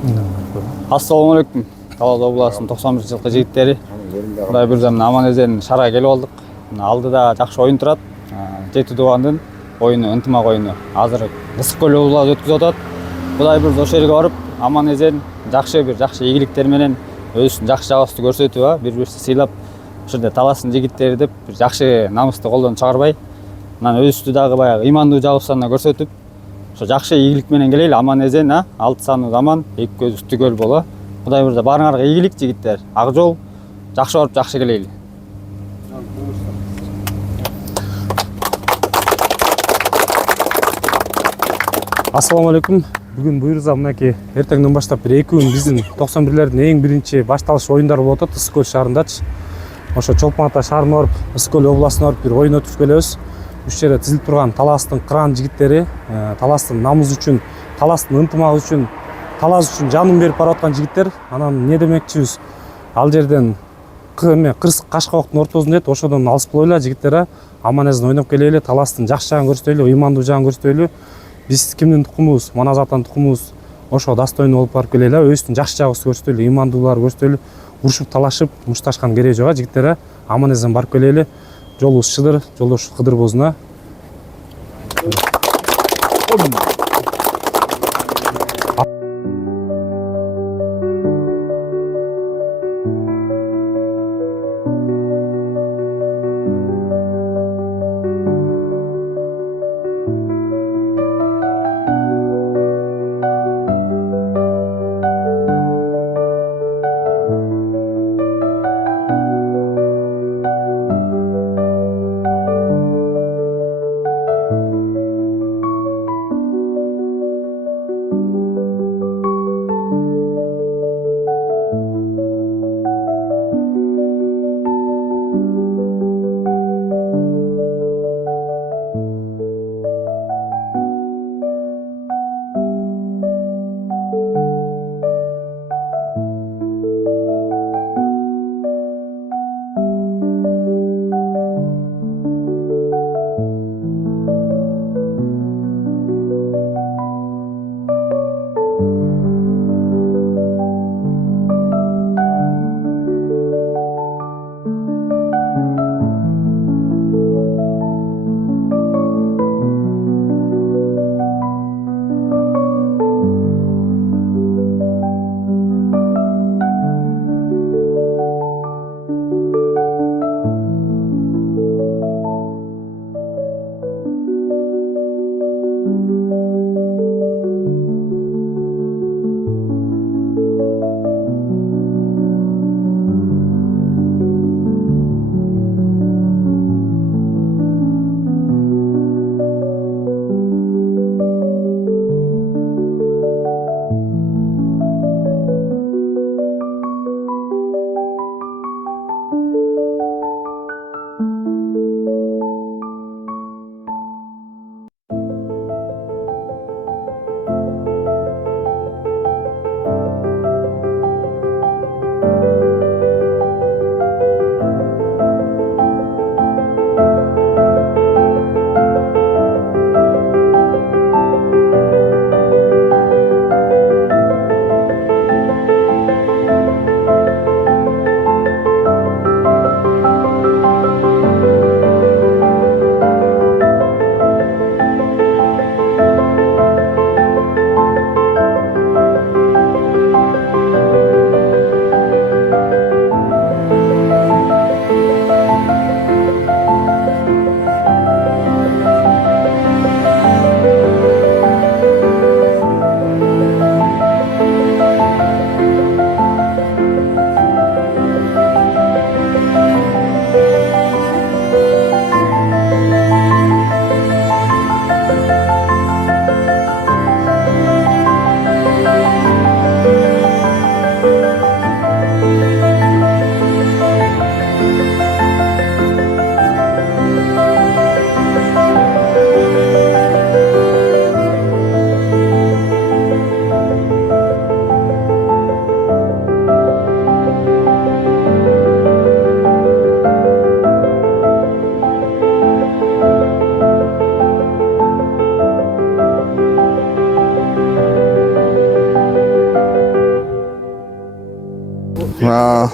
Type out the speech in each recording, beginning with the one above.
Assalamu alaikum. Талас обласының 91-жылғы жігіттері. Құдай бірден Аман-Есен шараға келіп алдық. Алдыда жақсы ойын тұрады. Жеті туғандың ойыны, ынтымақ ойыны. Азыр Ысықкөл облысы өткізіп жатады. Құдай бір ошо жерге барып, Аман-Есен жақсы игіліктерменен өзін жақсы жабысты көрсетіп, бір-бірін сыйлап, ошо жерде таластың жігіттері деп жақсы намысты қолдан чыгарбай, өзүстү дагы баягы имандуу жабысаны көрсөтүп, ошо жакшы ийгилик менен келели. Аман-Есен, 6 саны заман, эки көз түгөл боло. Кудай мырза барыңарга ийгилик жигиттер. Ак жол жакшы барып жакшы келели. Ассаламу алейкум. Бүгүн буйруза мынакей эртеңден баштап бир 2 күн биздин 91-лердин эң биринчи башталыш оюндары болуп атат. Ысыккөл шаарындачы. Ошо Чолпон Ата шаарына барып, Ысыккөл областына барып бир оюн өткүзүп келебиз. Үч жерде тизилип турган таластын кыран жигиттери, таластын намысы үчүн, таластын ынтымагы үчүн, талас үчүн жанын берип бараткан жигиттер. Анан не демекчибиз? Ал жерден кырсык Кашкабактын ортосунда эт, ошодон алыс болойлу жигиттер. Аман-Есен ойноп келели, таластын жакшы жагын көрсөтөлү, ыймандуу жагын көрсөтөлү. Биз кимдин тукумубуз, Маназаттан тукумубуз, ошо достойно болуп барып келели, өзүбүздүн жакшы жагыбызды көрсөтөлү, ыймандууларды көрсөтөлү. Урушуп талашып, мушташкан кереги жок жигиттер. Аман-Есен барып келели. Жолубуз шыдыр, жолдош Кыдыр болсун. мына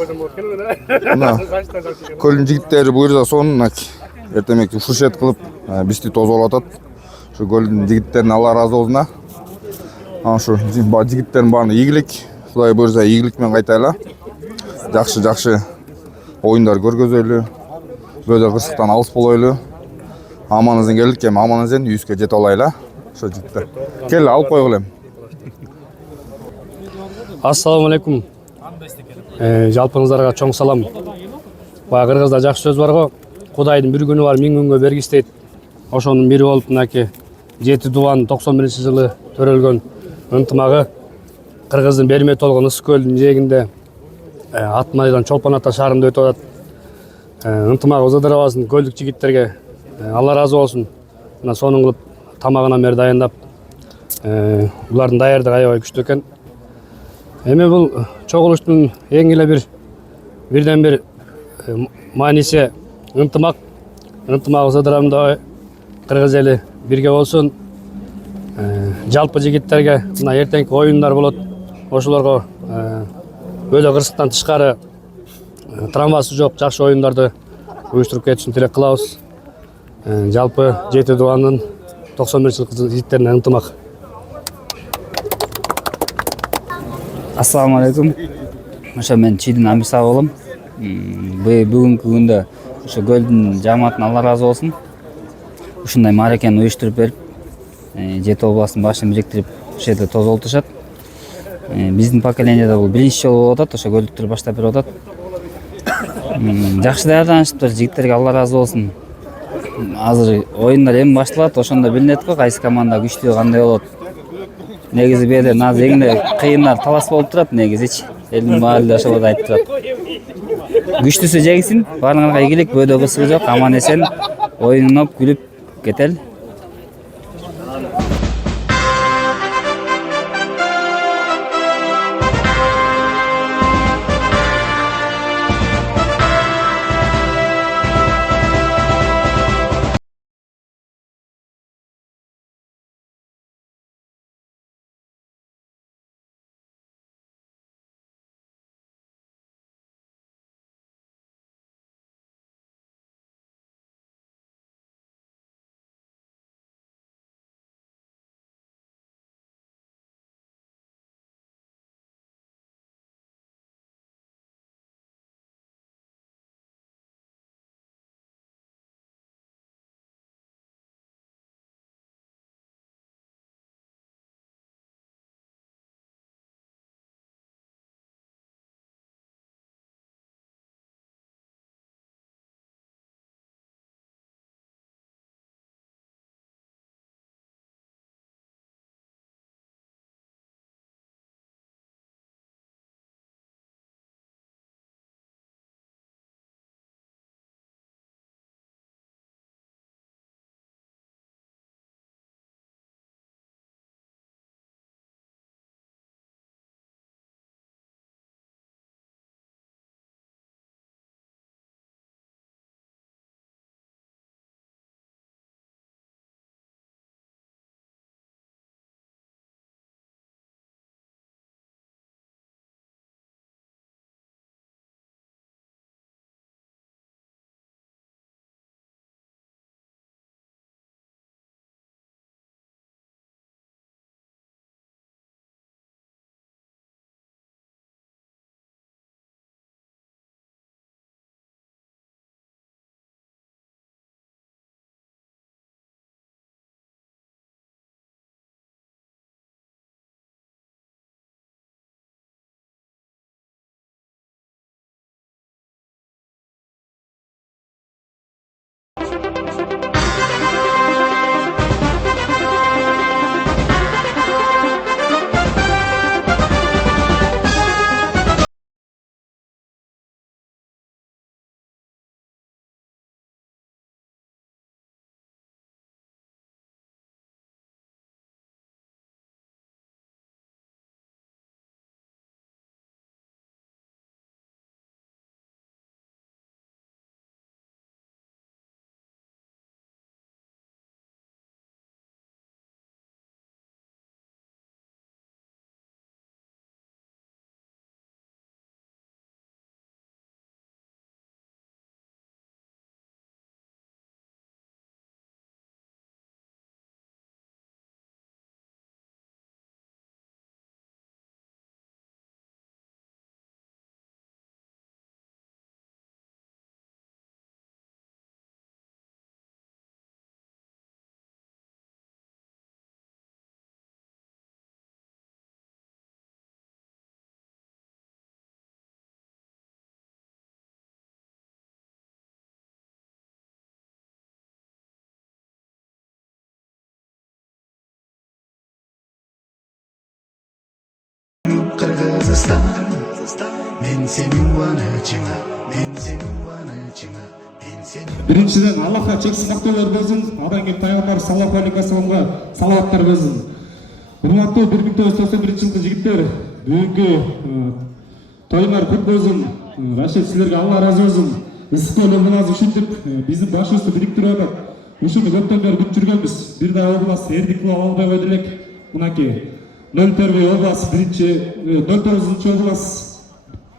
көлдүн жигиттери буюрса сонун эртемек фуршет кылып бизди тосуп атат. Ушу көлдүн жигиттерине Алла ыраазы болсун. Ушу жигиттердин баарына ийгилик, Кудай буюрса ийгилик менен кайтайлы. Жакшы оюндар көргөзөлү. Бөөдө кырсыктан алыс болойлу. Аман эсен келдик, эми аман эсен үйүбүзгө жете алайлы. Ошо жигиттер. Кел алып койгула эми. Ассаламу алейкум. Жалпыңыздарга чоң салам. Баягы кыргызда жакшы сөз бар го. Кудайдын бир күнү бар, 1000 күнгө бергис дейт. Ошонун бири болуп мынакей 7 дубан 91-жылы төрөлгөн ынтымагы Кыргыздын Берме толгон ысык көлдүн жээгинде Атмайдан Чолпон Ата шаарында өтүп атат. Ынтымагыбыз ыдырабасын, көлдүк жигиттерге Алла ыраазы болсун. Мына сонун кылып тамагынан бери дайындап, булардын даярдыгы аябай күчтүү экен. Эми бул чогулуштун эң эле бирден бир мааниси ынтымак. Ынтымагыбыз ыдырабында кыргыз эли бирге болсун. Жалпы жигиттерге мына эртеңки оюндар болот. Ошолорго бөлө кырсыктан тышкары травмасы жок жакшы оюндарды уюштуруп кетишин тилек кылабыз. Жалпы 7 дубандын 91-жылкы жигиттерине ынтымак. Ассаламу алейкум. Ошо мен Чийдин Амирса болом. Бүгүнкү күндө ошо көлдүн жааматына Алла ыраазы болсун. Ушундай мааракени уюштуруп берип, Жети областын башын бириктирип ошол жерде тосуп отурушат. Биздин поколениеде бул биринчи жолу болуп атат, ошо көлдүктөр баштап берип атат. Жакшы даярданышыптыр, жигиттерге Алла ыраазы болсун. Азыр оюндар эми башталат, ошондо билинет го кайсы команда күчтүү, кандай болот. Негизи бул жерде азыр эң эле кыйындар талас болуп турат негизичи. Элдин баары эле ошолорду айтып турат. Күчтүүсү жеңсин, баарыңарга ийгилик, бөөдө кырсыгы жок, аман эсен оюнуп күлүп кетели. Kırgızistan Men senin quvonычыңа Men senin quvonычыңа Men senin Биринчиден Аллахка чексиз мактоолор болсун, андан кийин пайгамбар саллаллаху алейхи вассаламга салаваттар болсун. Урматтуу 1991-жылкы жигиттер, бүгүнкү тойлар көп болсун. Рашид, силерге Алла ыраазы болсун. Ысык ойлонуңарга ушинтип биздин башыбызды бириктирип атат. Ушуну көптөн бери күтүп жүргөнбүз. Бир да область эрдик кылып албай койду элек. Мынакей 01 область биринчи 09 область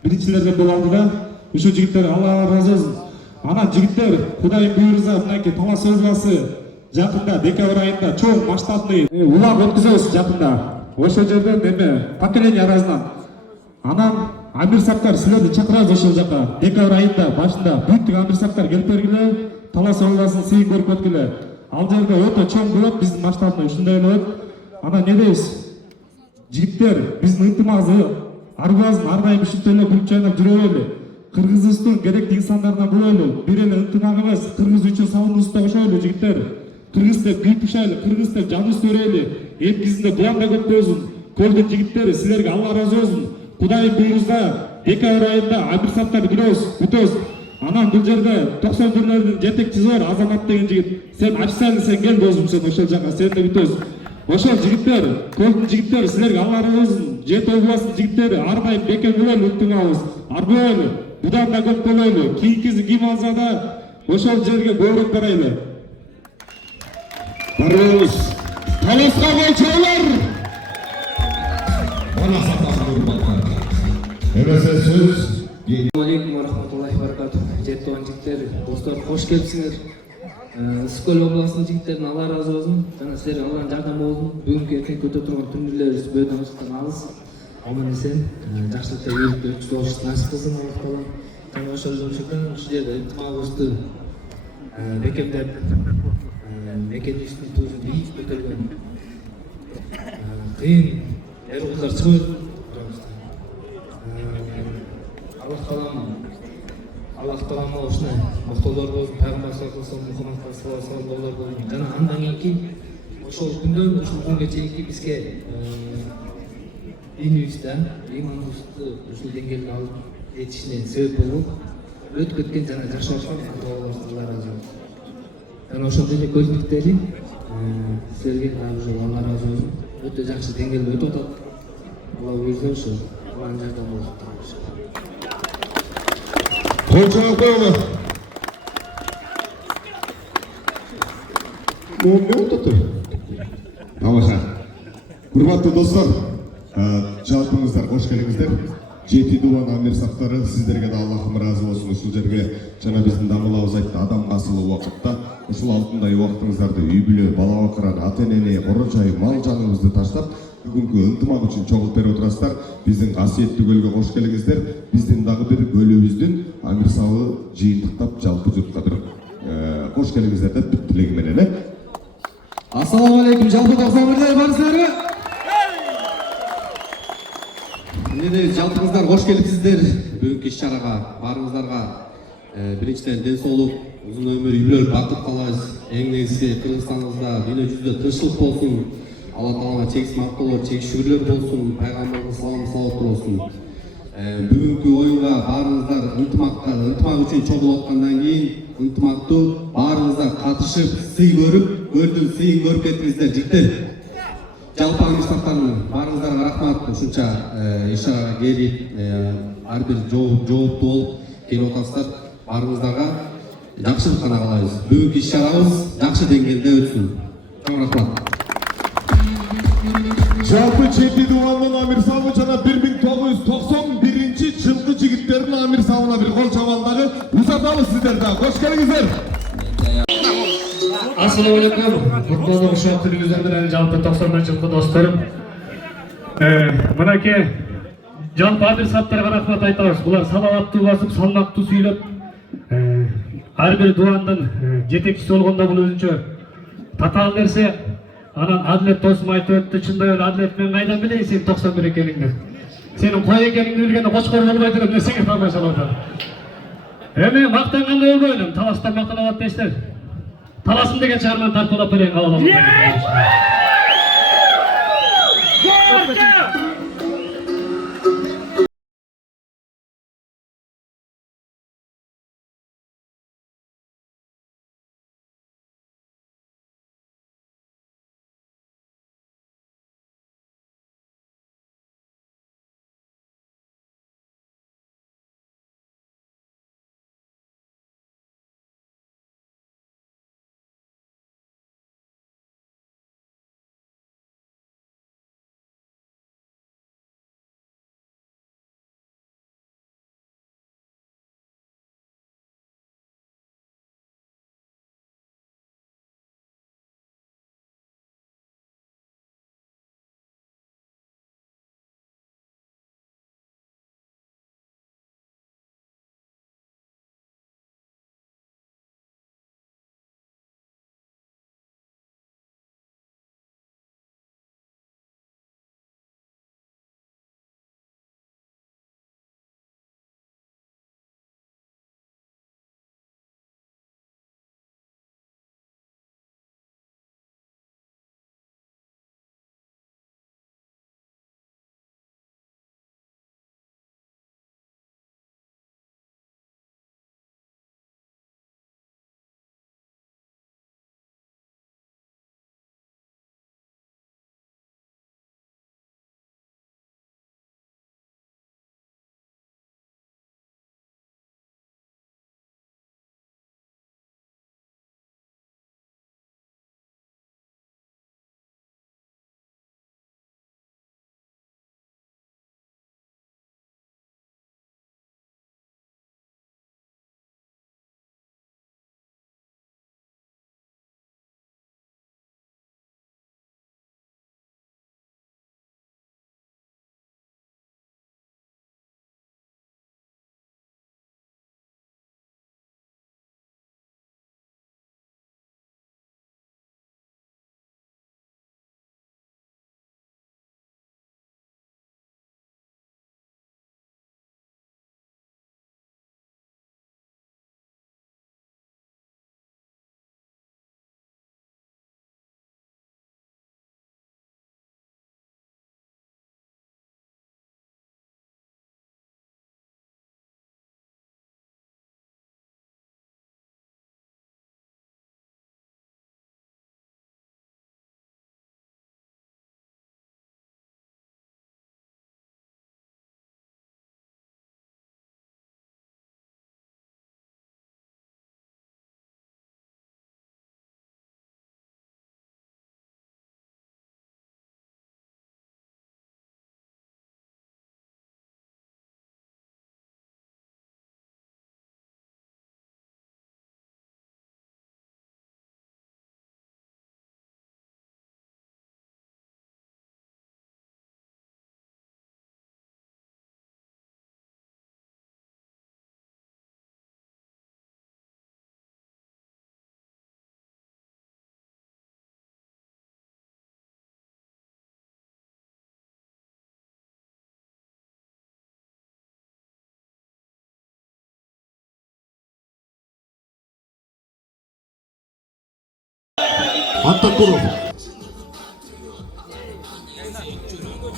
биринчилерден болуп алды да. Ушул жигиттер Аллага ыраазы болсун. Анан жигиттер Кудайдын буйруза мынакей Талас областы жакында декабрь айында чоң масштабный улак өткөзөбүз жакында. Ошол жерден эме поколение арасынан. Анан амирсактар силерди чакырабыз ошол жака. Декабрь айында башында бүттүк амирсактар келип бергиле, Талас областын сыйын көрүп өткүлө. Ал жерде өтө чоң болот, биздин масштабный ушундай болот. Анан не дейбиз? Жигиттер биздин ынтымагыбызды арбазын ар дайым ушинтип эле күлүп жайнап жүрө берели. Кыргызстын керектүү инсандарынан бололу. Бир эле ынтымагыбыз кыргыз үчүн сабыныбызды кошолу жигиттер. Кыргыз деп кыйпышайлы, кыргыз деп жаныбызды берели. Эл кезинде буян да көп болсун. Көлдүн жигиттери силерге Алла ыраазы болсун. Кудайдын буйруза декабрь айында амирсаттарды бүтөбүз. Анан бул жерде 91-лердин жетекчиси бар Азамат деген жигит. Сен официально сен кел досум, сен ошол жака сенди бүтөбүз. Ошол жигиттер, көлдүн жигиттери силерге Алла ыраазы болсун. Жети областтын жигиттери ар дайым бекем бололу, ынтымагыбыз арбайлы. Будан да көп бололу. Кийинкиси ким алса да ошол жерге көбүрөөк барайлы. Барабыз. Таласка болчолор. Бана сапасын урматтар. Эмесе сөз. Assalamu alaikum wa rahmatullahi wa barakatuh. Жеткен жигиттер, достор, кош келипсиңер. Ысык областынын жигиттерине Алла ыраазы болсун. Жана силерге Алланын жардамы болсун. Бүгүнкү эртең көтө турган түнүрлөрүбүз бөөдөн ысыктан алыс. Аман эсен, жакшылыкта ийгиликте өткүзүп алышты насип кылсын Аллах таала. Жана ошол жумушукан ушул жерде ынтымагыбызды бекемдеп, мекендештин туузун ийик көтөргөн. Кыйын эр кыздар чыгып Аллах таалама ушундай мактоолор болсун, пайгамбар саллаллаху алейхи Мухаммад саллаллаху алейхи болсун. Жана андан кийинки ошол күндөн ушул күнгө чейинки бизге динибизде иманыбызды ушул деңгээлге алып жетишине себеп болуп өтүп кеткен жана жашашкан ата-бабаларыбызга Алла ыраазы болсун. Жана ошол эле көлдүктери силерге дагы ошол Алла ыраазы болсун. Өтө жакшы деңгээлде өтүп атат. Алла буйрса ошол Алланын жардамы болсун. Қолшаға қойыңыз. Не отыр? Тамаша. Құрметті достар, жалпыңыздар, қош келіңіздер. Жеті дуан амирсақтары сіздерге де Аллахым разы болсын. Ушул жерге жана биздин дамылабыз айтты, адам асылы уақытта ушул алтындай уақытыңыздарды үй бүлө, бала бакыран, ата-эне, ора-жай, мал жаныбызды таштап бүгүнкү ынтымак үчүн чогулуп берип отурасыздар. Биздин касиеттүү көлгө кош келиңиздер. Биздин дагы бир бөлүбүздүн амирсабы жыйынтыктап жалпы журтка туруп кош келиңиздер деп бүт тилеги менен. Assalamu alaikum, жалпы 91-лер барсыздарбы? Эмне жалпыңыздар кош келипсиздер бүгүнкү иш-чарага. Баарыңыздарга биринчиден ден соолук, узун өмүр, үй бүлөлүк бакыт каалайбыз. Эң негизги Кыргызстаныбызда дүйнө жүзүндө тынччылык болсун. Алла таалага чексиз мактоолор, чексиз шүгүрлөр болсун, пайгамбардын саламы салаваты болсун. Бүгүнкү оюнга баарыңыздар ынтымак үчүн чогулуп аткандан кийин ынтымактуу баарыңыздар катышып, сый көрүп, көлдүн сыйын көрүп кеттиңиздер жигиттер. Жалпы амирсактардын баарыңыздарга рахмат. Ушунча иш-чарага келип, ар бир жооптуу болуп келип атасыздар. Баарыңыздарга жакшылык гана каалайбыз. Бүгүнкү иш-чарабыз жакшы деңгээлде өтсүн. Чоң рахмат. Жалпы жети дуанын амирсабы жана 1991-жылкы жигиттердин амирсабына бир кол чабандагы узаталы сиздерден. Кош келиңиздер. Assalamu alaikum. Куттуктуу ушул күнүңүздөр менен жалпы 91-жылкы досторум. Мынакей жалпы амирсаттарга рахмат айтабыз. Булар салаваттуу басып, салмактуу сүйлөп, ар бир дуандын жетекчиси болгондо бул өзүнчө татаал нерсе. Анан Адилет досум айтып өттү, чындай эле Адилет мен кайдан билейин сен 91 экениңди. Сенин кой экениңди билгенде кочкор болбой туруп несеге тамашалап атам. Эми мактангандай болбойлу, таластан мактанып атат дейсиздер. Таласым деген чыгарманы тартуулап берейин кабыл. Аттакуров.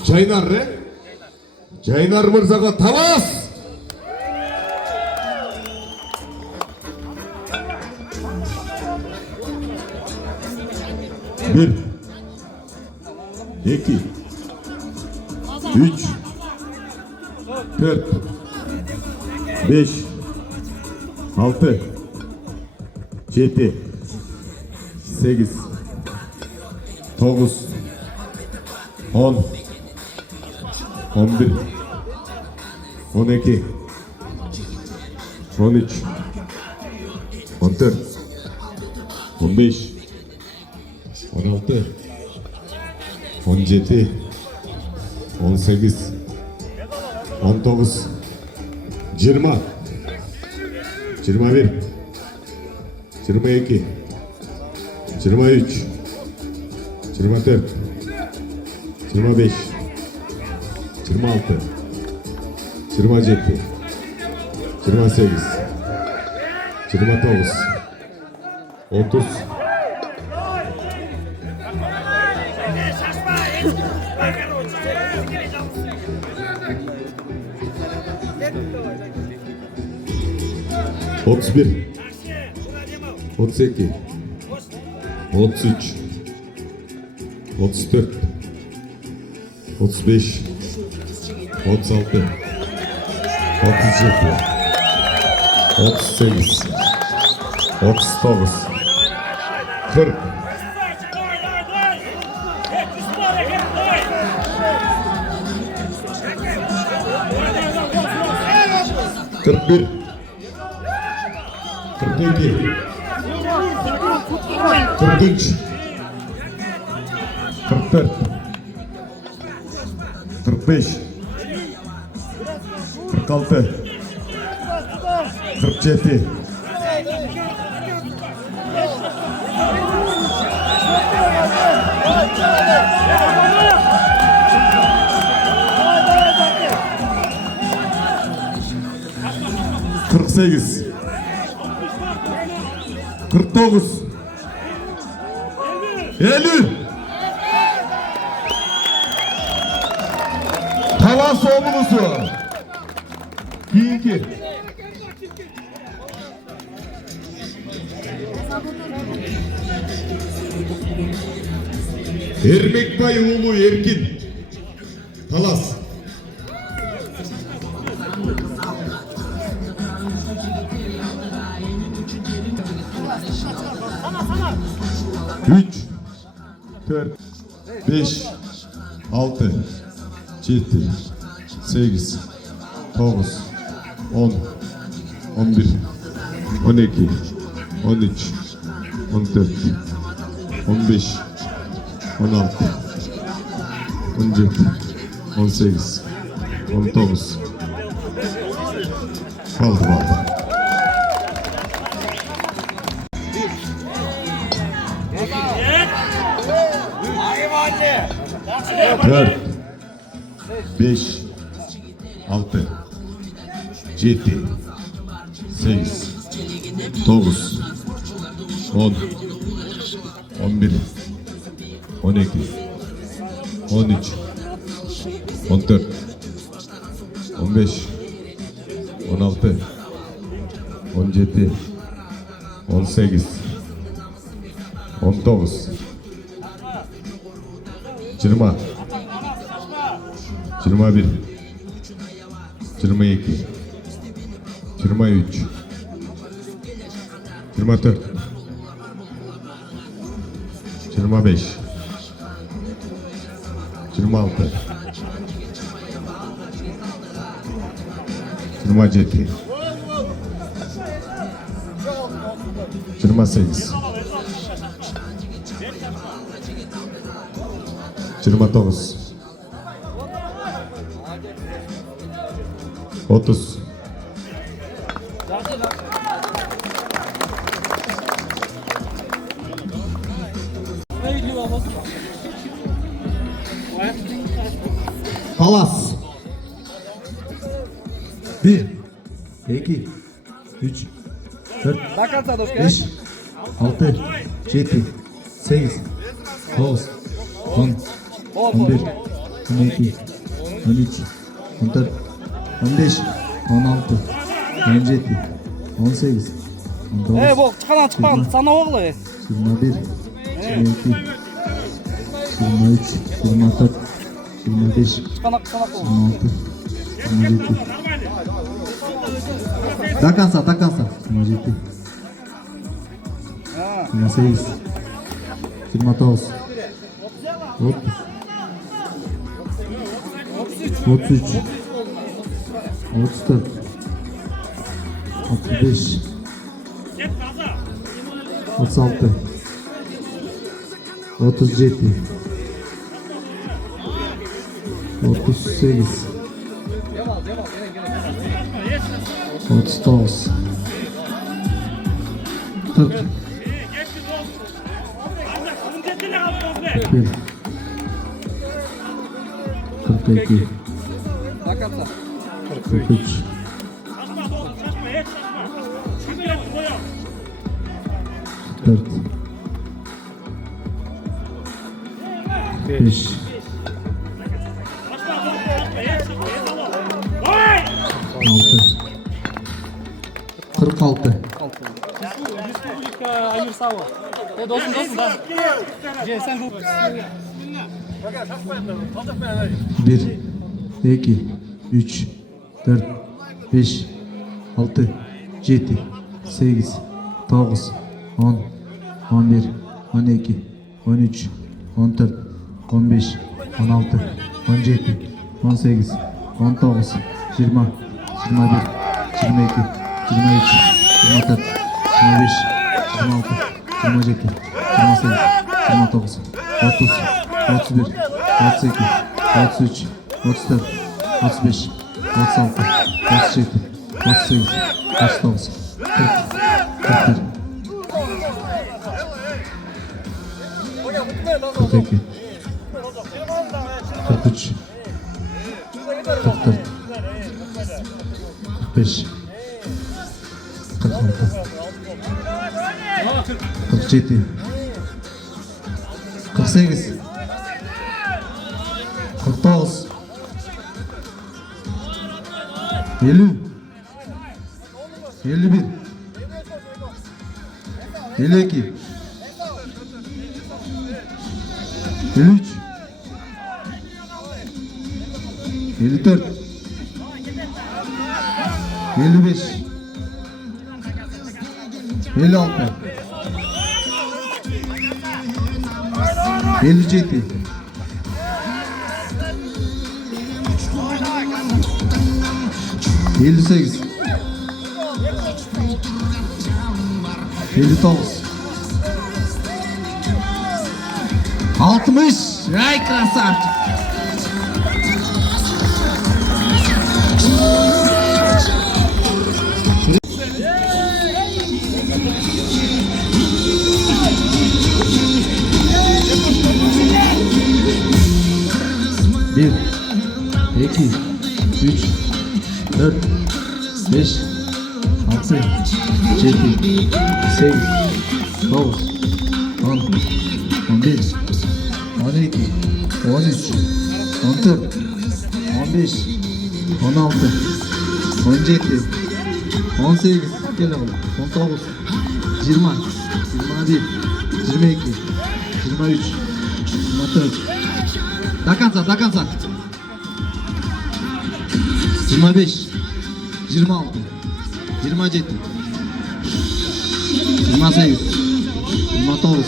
Жайнар, Жайнар мырзаға талас. Bir, iki, üç, dört, beş, altı, yedi, sekiz, dokuz, 10, 11, 12, 13, 14, 15, 16, 17, 18, 19, 20, 21, 22, 23, 24, 25, 26, 27, 28, 29, 30, 31, 32, 33, 34, 35, 36, 37, 38, 39, 40, 41, 42, 43, 44, 45, 46, 47, 48, 49, 50. Tavan sorumlusu. 2. Ermekbay oğlu Erkin. Talas. Üç, 4, 5, 6, 7, 8, 9, 10, 11, 12, 13, 14, 15, 16, 17, 18, 19. Kaldı. 4, 5, 6, 7, 8, 9, 10, 11, 12, 13, 14, 15, 16, 17, 18, 19, 20, 21, 22, 23, 24, 25, 26, 27, 28, 29, 30, 1, 2, 3, 4, 5, 6, 7, 8 9 10 11 12 13 14 15 16 17 18 19 бұл çıkan çıkmagan sana oğlu. 21 22 23 24 25 Çıkanak çıkanak oğlu. 26 27 До конца 27 28 29 30 33 34 35 36 37 38 39 40 41 42 43 4 5 46 Amir Savo. Dostum da. Sen bu. 1 2 3 4 5 6 7 8 9 10 11 12 13 14 15 16 17 18 19 20 21 22 23 24 25 26 27 28 29 30 31 32 33 34 35 36 37 38 39 40 41 42 43 44 45 46 47 48 49 50 51 52 53 54 55 56 57 58 59 60 Ай, красавчик! Bir, iki, üç, dört, beş, altı, yedi, sekiz, dokuz, 10, 11, 12, 13, 14, 15, 16, 17, 18, gel oğlum, 19, 20, 21, 22, 23, 24, до конца, 25, 26, 27, 28, 29,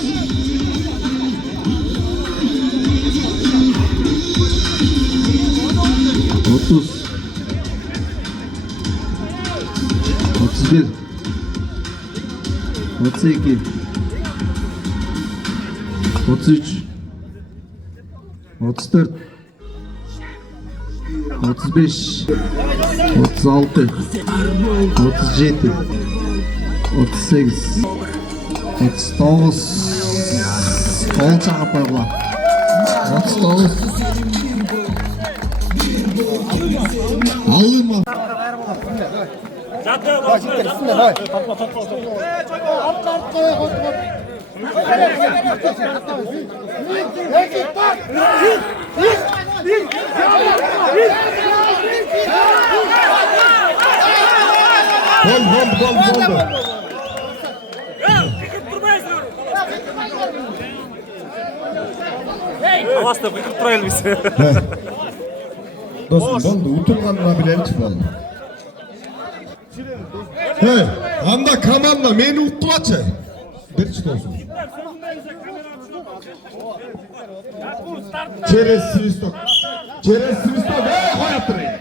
30, 31, 32, 33, 34, 35, 36, 37, 38, 39, Qol chaqib qo'yinglar. 39. Alınma. Oldu. Аласта быкып тура элбиз. Dostum oldu. Utulganına bile elçi oldu. Hey, anda kamanla meni uttuvaçı. Berçi olsun. Çerez Sivistok. Hey, koyattırayım.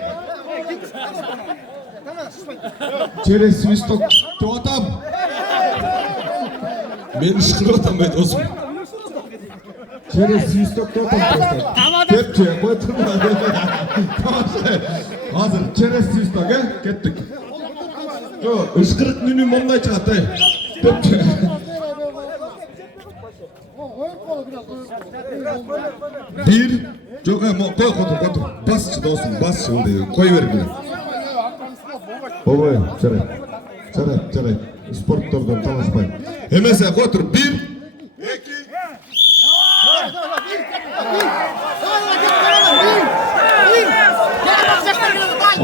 Çerez Sivistok. Doğatam. Beni şıkıratan be dostum. Çerez Sivistok doğatam. Kepçeye koyturma. Tamam şey. Hazır. Çerez Sivistok he. Kettik. Yo, ışkırık nünü monday çıkarttı. Kepçeye. Bir. Çok koy koytur. Basçı dostum. Basçı oluyor. Koy ver bile. Baba çare. Sportlardan tanışmayın. Hemen koytur. Bir. İki.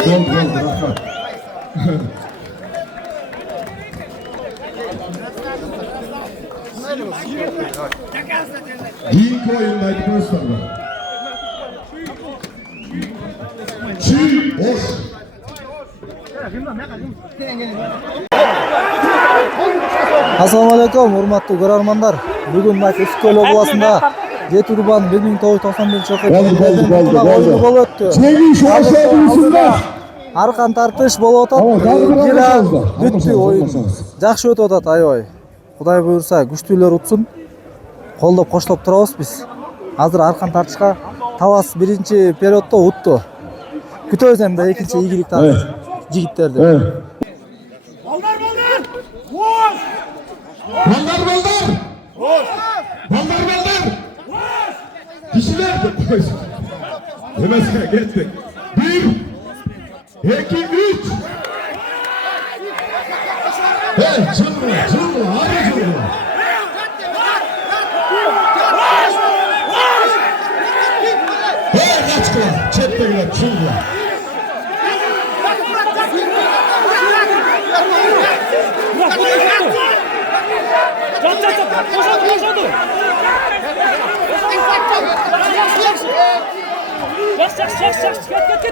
Oldu. Rahmat. İlk oyundaydı gösterme. Hoş. Assalamu alaikum, hurmatly ko'rarmanlar. Bugun mana Iskol oblastida Jeturuban 1991-yili o'yini bo'lib o'tdi. Arqan tartish bo'lib o'tadi. Bitti o'yin. Yaxshi o'tib o'tadi ayoy. Xudoy buyursa, kuchlilar utsin. Qo'llab qo'shlab turamiz biz. Hozir arqan tartishga Tavas birinchi periodda o'tdi. Kutamiz endi ikkinchi yigilik yigitlarni. Ballar! Kişiler de koş. Yemezse geçtik. 1, 2, 3. Hey, çılgın, hadi çılgın. Hey, kaç kula, çettekiler çılgın.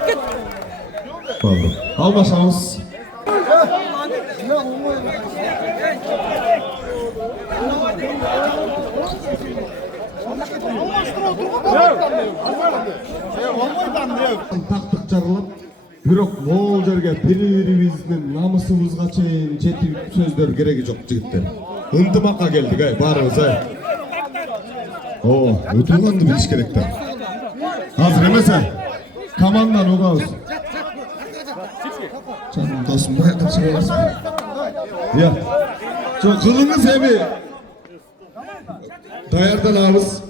Git. Oldu. Almasanız. Taktık çarılıp, bирок могул жерге бири-бирибиздин намысыбызга чейин жетип сөздөр кереги жок жигиттер. Ынтымакка келдик баарыбыз утулганды билиш керек да. Азыр эмесе командан угабыз. Canım dostum, bayakta çıkamazsın. Ya, çok kılınız evi. Dayardan ağız.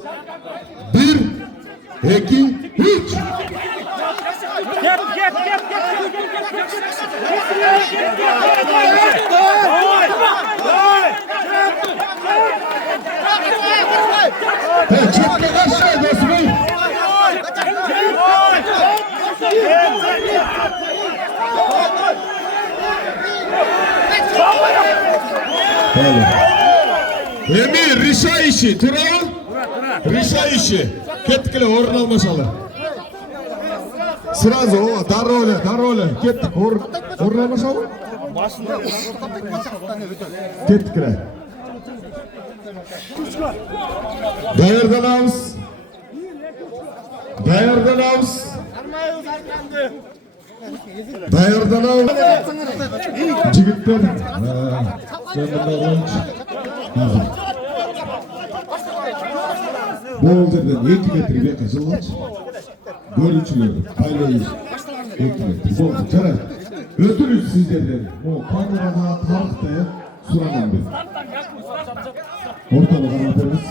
1, 2, 3. Çekme aşağı dostum. Emir, Rişa işi, Tura? Rişa işi. Ketkile orun almaşalı. Сразу, дароле, kettik, orun almaşalı. Ketkile. Dayardanamız. Jigitler. Bol жерден 2 метр бияка жылгач бөлүүчүлөр байлайбыз 2 метр болду жарайт өтүнүч сиздерден могу камерага тарыкты суранам мен ортого карап бериңиз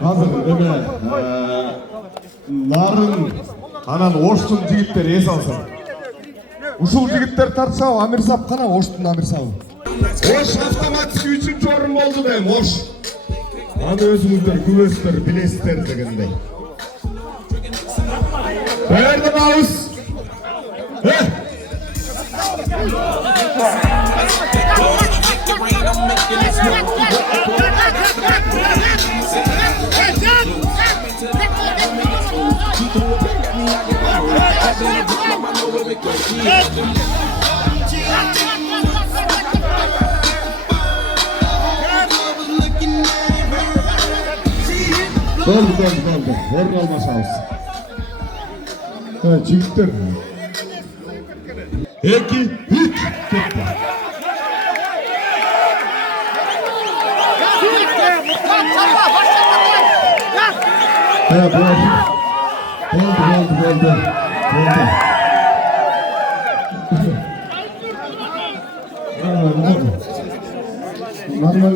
Hazır eме Nарын анан Оштун жигиттери эс алсын. Ушул жигиттер тартса Амир Сап кана Оштун Амир Сабы. Ош автоматик 3-чү орун болду дейм, Ош. Аны өзүңүздөр күбөсүздөр, билесиздер дегендей. Бердим ауыз. Doldu. Orun olmasa olsun. Жигиттер. 2, 3, кетти. Oldu.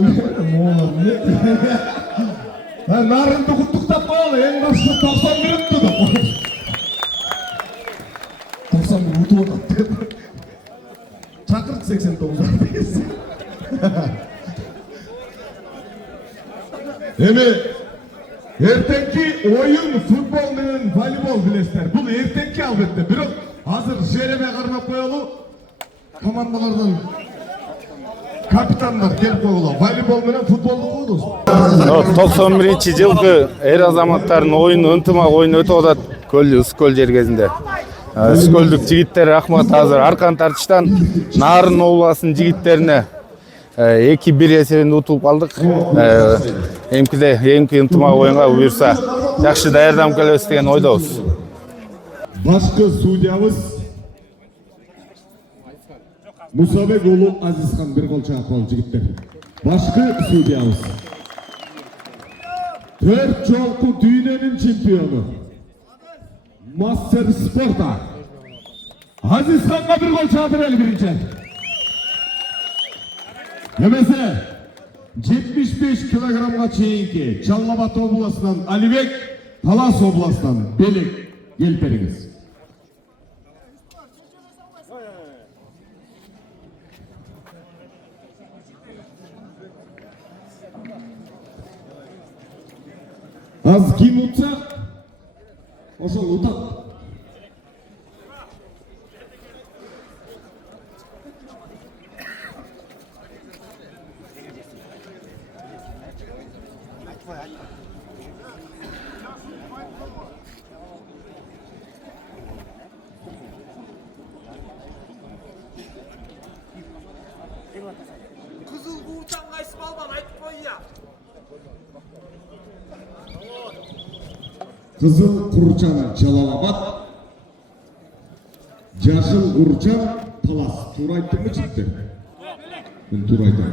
Narındı kutlukta bağlı, en başta 91 tuttu da. 91 utu odattı. Çakırt 89 adayız. Ertenki oyun futbol menен voleybol bilesizler. Bu ertenki albatta. Bирок hazır жеребе кармап коелу командалардан капитандар келип койгула. Волейбол менен футболду койдуз. 91-жылкы эр азаматтардын оюну ынтымак оюну өтүп атат Көл Ускөл жергесинде. Ускөлдүк жигиттер рахмат азыр аркан тартыштан Нарын областынын жигиттерине 2-1 эсебинде утулуп калдык. Эмки ынтымак оюнга буюрса жакшы даярданып келебиз деген ойдобуз. Башкы судьябыз Мусабек уулу Азизхан бир кол чаап кол жигиттер. Башкы судьябыз 4 жолку дүйнөнүн чемпиону мастер спорта Азизханга бир кол чаап берели биринчи. Эмесе 75 килограммга чейинки Жалал Абад областынан Алибек, Талас областынан Белек келип бериңиз. Az kim utsa, ошол утат. Kızıl Uğurcan kayısı balban aytıp koy ya. Kızıl Kurçan Жалал Абад, Жашыл Kurçan Талас. Тура айттым мı жигиттер? Мен тура айтам.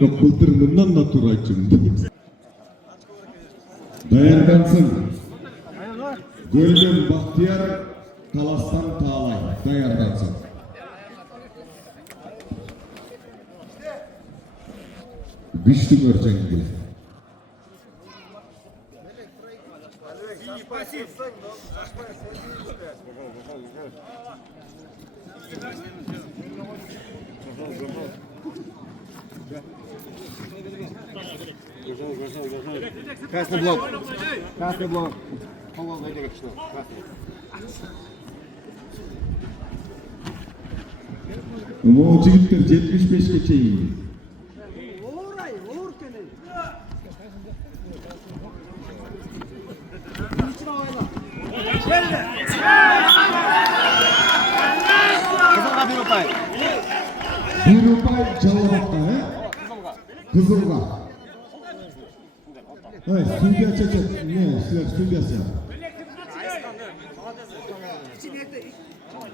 Yok былтыр мындан да тура айтчумун. Даярдансын. Көлдөн Бактияр, Таластан Таалай. Даярдансын. Güçlü göreceğim gibi. Красный блок. Красный блок. Холодный дерек что? Красный. Bu jigitler 75'e çeyin. Bir upay Çalabak'ta, Kızılga. Evet, Sünger Çeçet. Ne? Süngesi.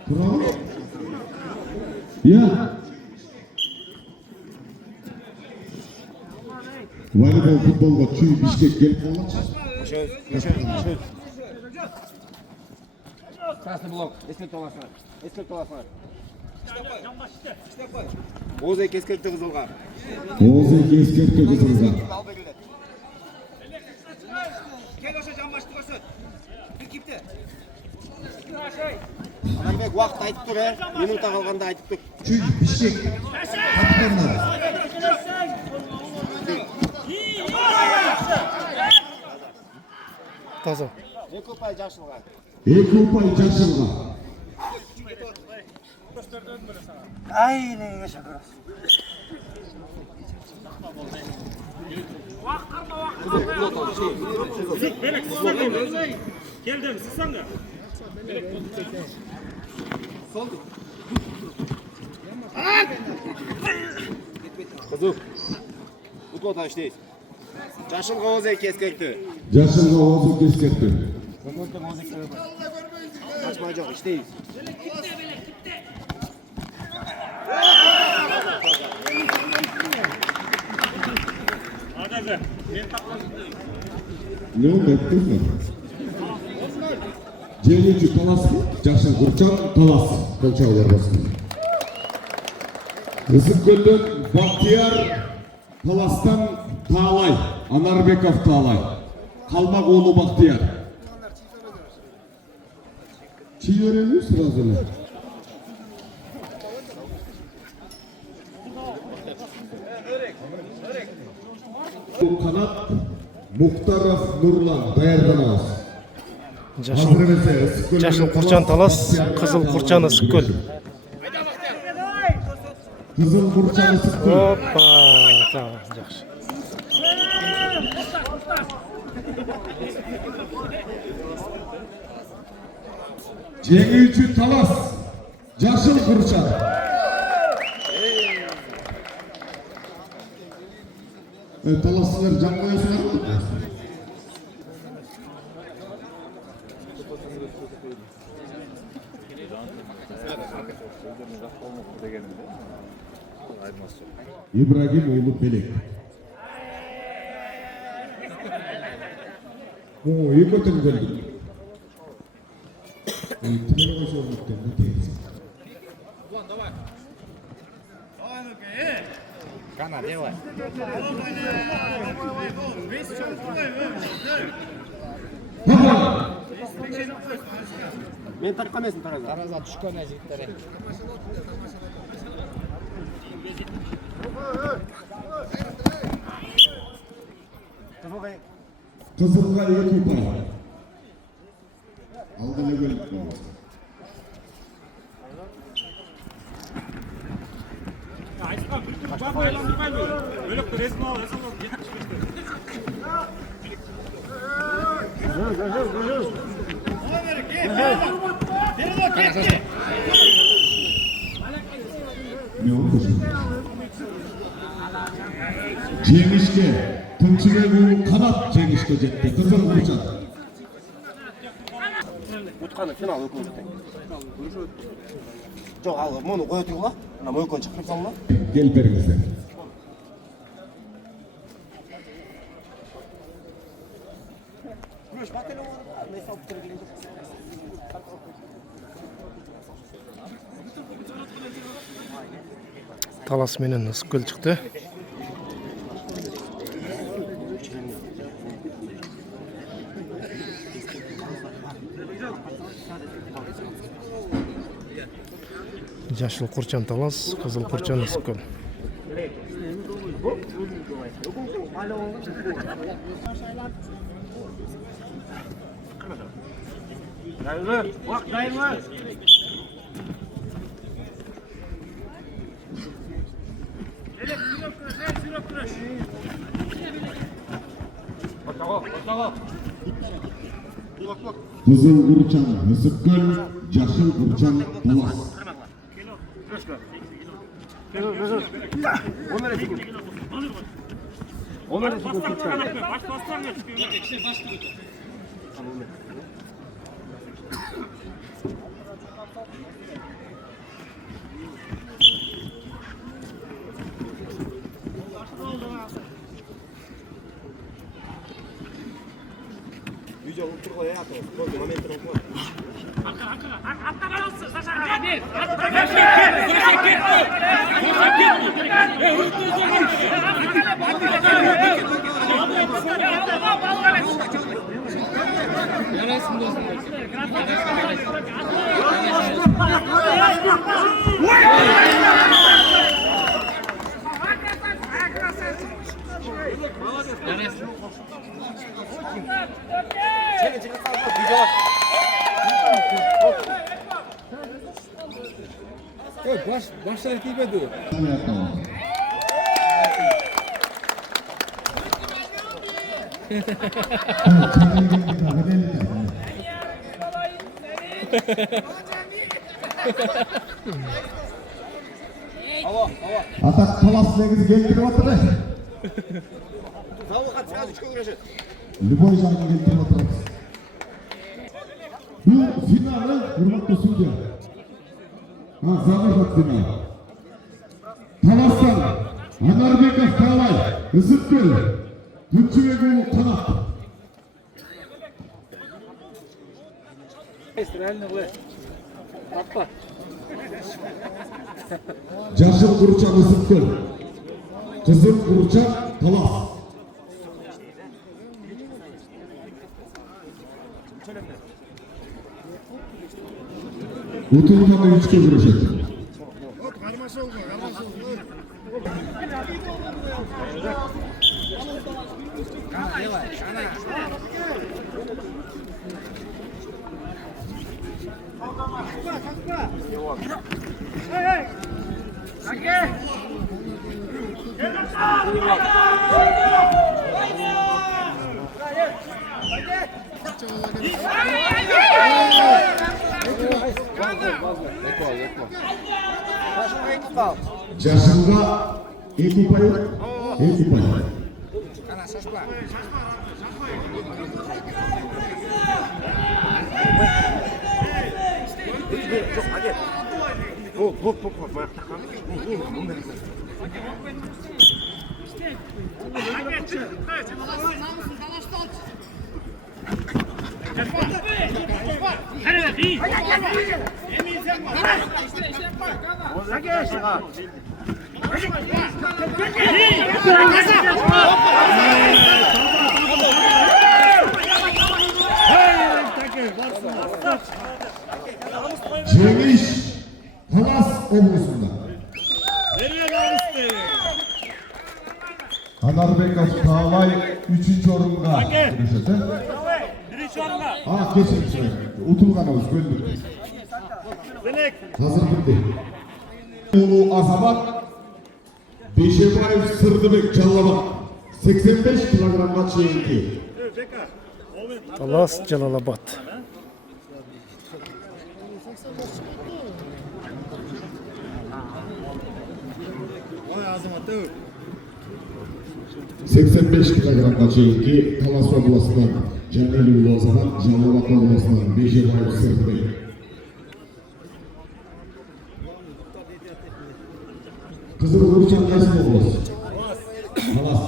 Bravo. Ya. Voleybol, futbolga çüy Bişkek gelip olmaç. Красный блок. Ескек толасына. Ескек толасына. Оозек ескекті Қызылға. Оозек ескекті Қызылға. Кел ошо жамбашты көрсөт. Бир кипти. Анарбек уақыт айтып тұр, минута қалғанда айтып тұр. Çüy Bişkek. Kaptanlar. Таза. Екі ұпай Жашылға. Екі ұпай Жашылға. Айнеге шақырасың. Келдім, сызсаңға. Қызық. Ұтлота іштейсің. Жашылға Оозек ескекті. Жашылға Оозек ескекті. Açmay жоқ, işteyiz. Ne oldu ettiniz mi? Ceylinci Talas mı? Caşın Kurçan Talas. Kolçağlar basın. Isıkgöl'den Bahtiyar Talas'tan Tağlay. Anarbekov Tağlay. Kalmak oğlu Bahtiyar. Çiğ öğreniyor sırasını. Kanat Muhtarov Nurlan daярданабыз. Жашыл Курчан Талас, Кызыл Курчан Ысыккөл. Кызыл Курчан Ысыккөл. Опа, tamam, жақсы. Жеңүүчү Талас, Жашыл Курчан. Таласылар жан коесуңар ма? Ибрагим уулу Белек. Экөтөн келди. Кана, делай. Мен тарқам есін тараза. Тараза түшкен әжеттері. Кызылға 2 ұпай. Алдыны бөліп қойды. Жеңишке Тынчыбек канат жеңишке жетти. Кызыл Курчан. Утқаны финал өкілді. Жоқ, алғы, мұны қойып ұйғыла. Мөйкөн шықырып салына. Кел беріңіздер. Талас менен Ысыккөл чыкты. Жашыл Курчан Талас, Кызыл Курчан Ысыккөл. Kızıl Urçan Isıkgöl, Yaşıl Urçan Talas. Başlar tibedi. Atak Talas negizi keltirip atыр. Любой жағын келтіріп отырамыз. Бұл финалы құрметті судья. Забырдық финал. Таластан Анарбеков Талай, Ысыкгөл, Күнчүбекұлы Қанат. Жашыл Құрчан Ысыкгөл, Қызыл Құрчан Талас. Утылғаны 3-ке күрешеді. Жашынға 2 ұпай. Жеңіш Талас облысында. Анарбеков Талай 3-ші орынға күрешеді. Кешірім, ұтылғанымыз көлдік. Қазір білді. Ұлы Азамат Бейшебаев Сырдыбек Жалалабад 85 килограммға чейінгі. Талас Жалалабад. Ой, Азамат, өй. 85 килограммға чейінгі Талас облысынан Жәнел Ұлы Азамат, Жалалабад облысынан Бейшебаев Сырдыбек. Қызыл Құрчан Жасыл облысы. Талас.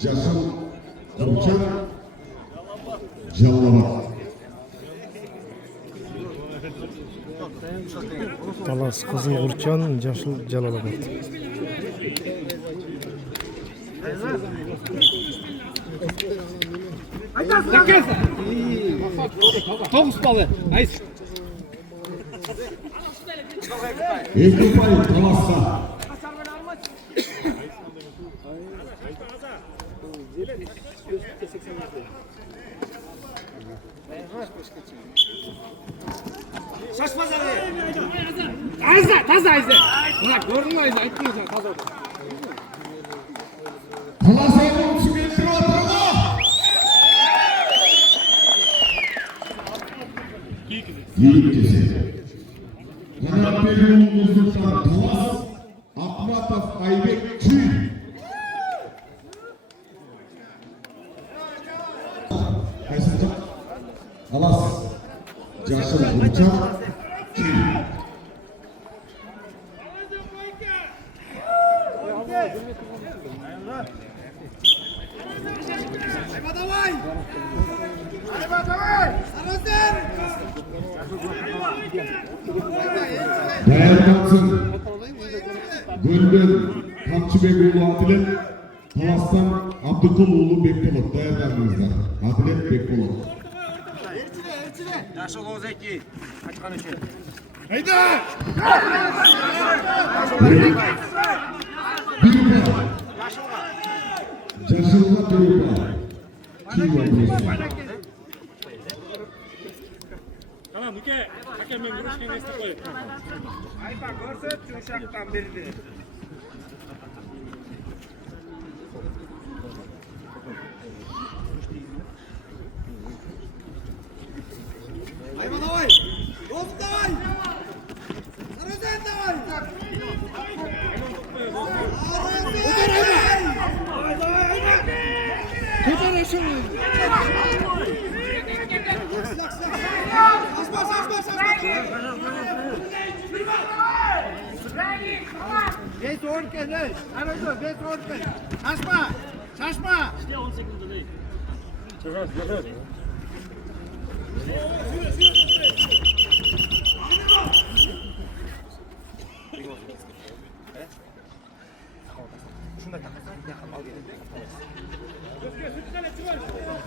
Жасыл Құрчан Жалалабад. Талас Қызыл Құрчан, Жашыл Жалалабад. Тоғыз балы. Айс. 2 ұпай Таласқа. Шашпaz abi. Ayza, таза Ayza. Buna gördün mü Ayza? Ayttın mı sen таза otur. Талас облысы келтіріп отырды. Yiğitçisi. Kanatbeli Mustafa Talas, Akmatov Aybek Çiğ. Kaysıcak, Talas, Caşır Burçak, Çiğ. Değerlensin. Gölden Kamçıbekoğlu Adilet, Talas'tan Abdülkuloğlu Bekpolat. Değerlendirinizler. Adilet Bekpolat. Birupay. Caşır'la Birupay. Çiğ yapıyorsun. Tamam, Nuke. Hakem ben vuruş kengeste koyup. Aypa görsün uşaktan beridir. Ayva давай! Доп давай! Сарозен давай! Давай, давай, Айва! Көтер шunu! Geç orken ne? Arada geç orken. Şaşma. Şaşma. İşte 18'de değil. Çıkar, çıkar.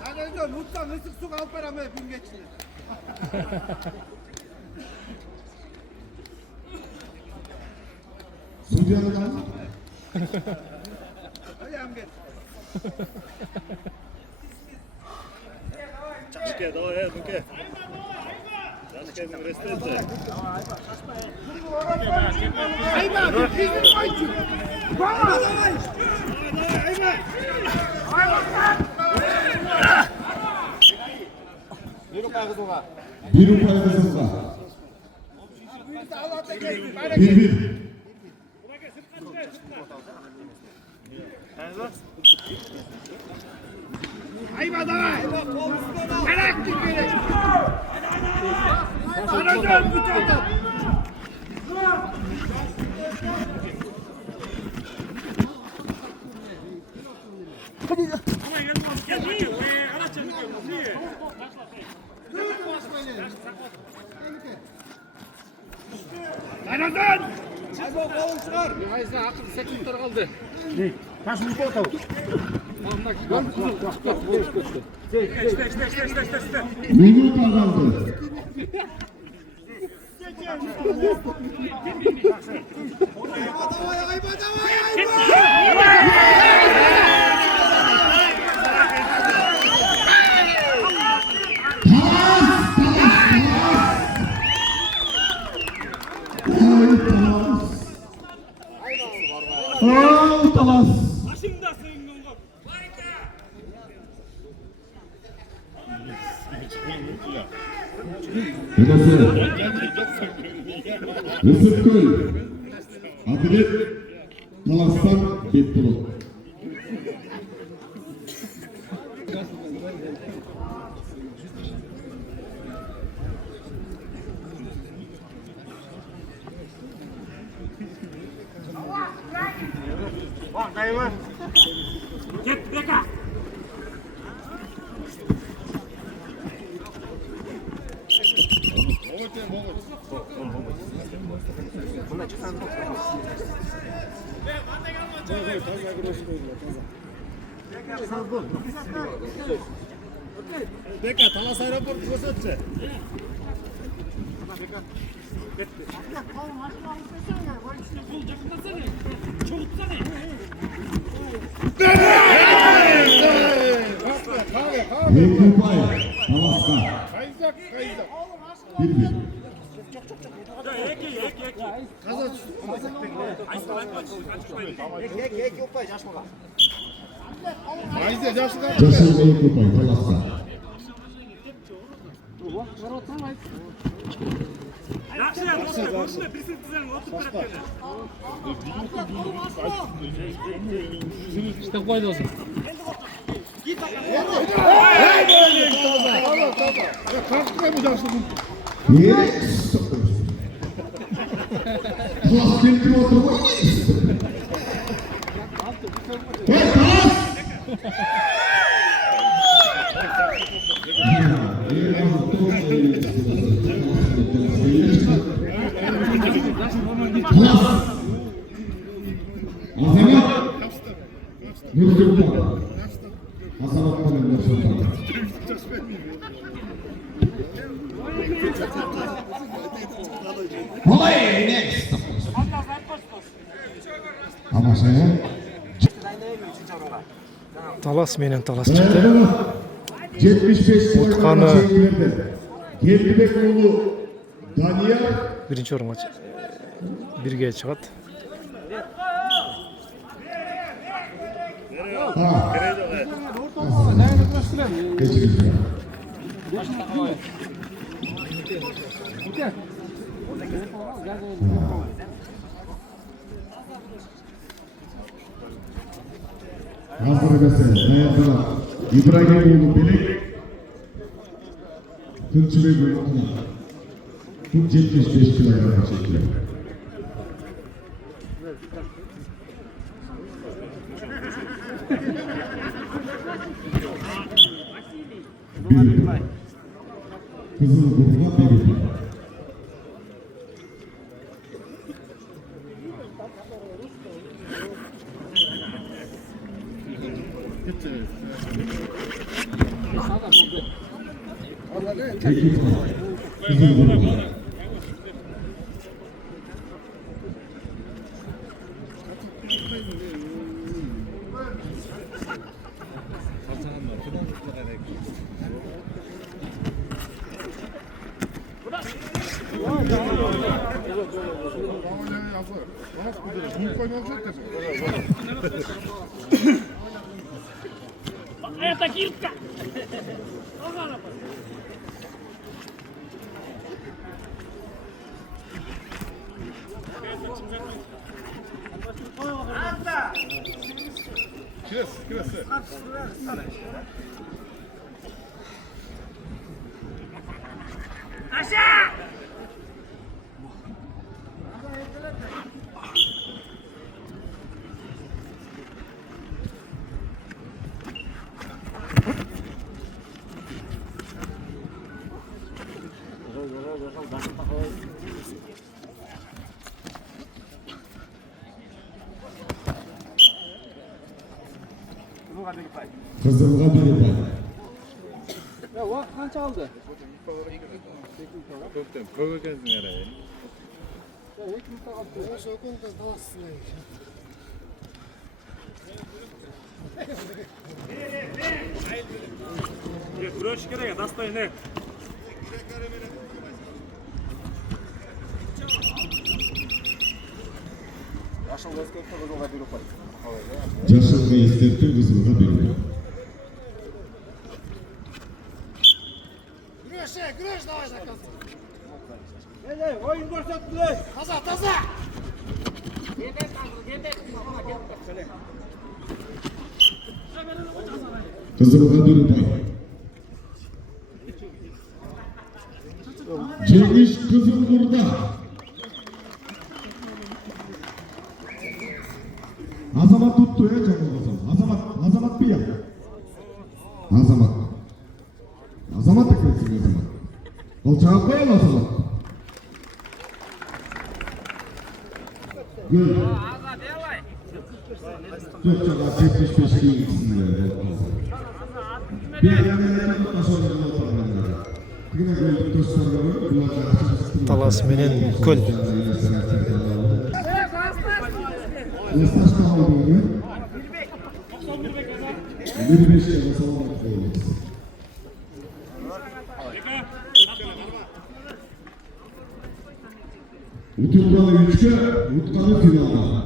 Hadi mutlu nasıl su al paramı bin geçti. Sudya'dan Ayağım geç. Nuke, давай, Nuke. Nuke, restete. Ayva, bizim oyuncu. Valla davay. Ayva. Ayva. Birupay kızıma. Birupay kızıma. 1-1. Ayva davay. Merak gibi. Sana dön bu çocuk. Sana dön. Ayva kolun çıkar. Ayva akıl seküntör kaldı. Ne? Taş mı koydu? Minut azaldı. Talas. Rısıkköy, Adilet, Talas'tan Bekpolat. Git, Beka. Beka, Talas aeroportu ko'rsatchi. Birupay, Talas'tan. 1-1. Caşır Birupay, Talas'tan. İşte koydu olsun. Талас келтіріп отыр ғой. Талас! Талас менен талас чыкты. 75 Утқаны Келдібек ұлы Данияр биринчи орунга бирге чыгат. Hazırgası Dayandıra İbrahimoğlu Belek Kılçıbek Yoluna 75 kilogram çekiyor. Kızılburnu'na bir. Kızılga bir pay. Ya vakt kaç aldı? Kögökensin herhalde. Ya hiç mi kaldı? Ya şu konuda dalasın. Kuroş kerek, dastayı ne? Yaşılga isterken kızılga bir pay. Güreş давай zakalsın. Hey, oyun koşattılar. Taza. Kızılga bir pay. Cengiz Kızılburda. Azamat tuttu ya canım. Azamat bir ya. Azamat da kırıksın Azamat. Olçağı koyalım Azamat. Gül. Çok 75 kilo ikisinde. Bir yandan taşlarını oturmanlar. Yine gördük dostlarımı. Талас менен көл. Yaslaş kalmadığını 25 yıla salamat koyuyoruz. Utkalı üçge, Utkalı finalda.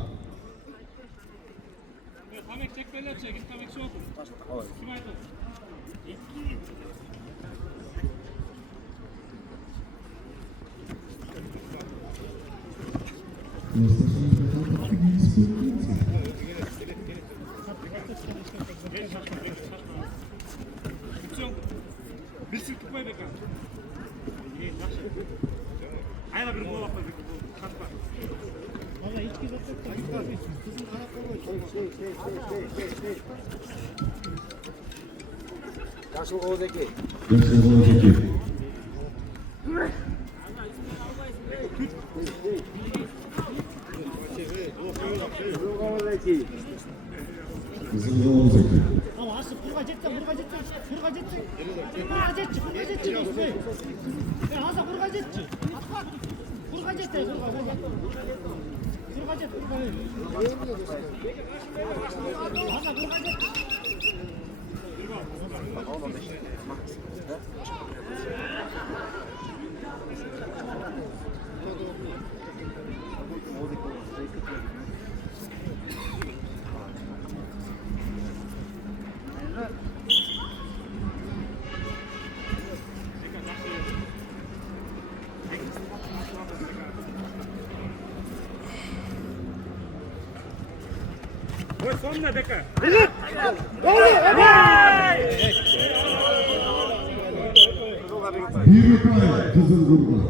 Birlikay Kızılburnu.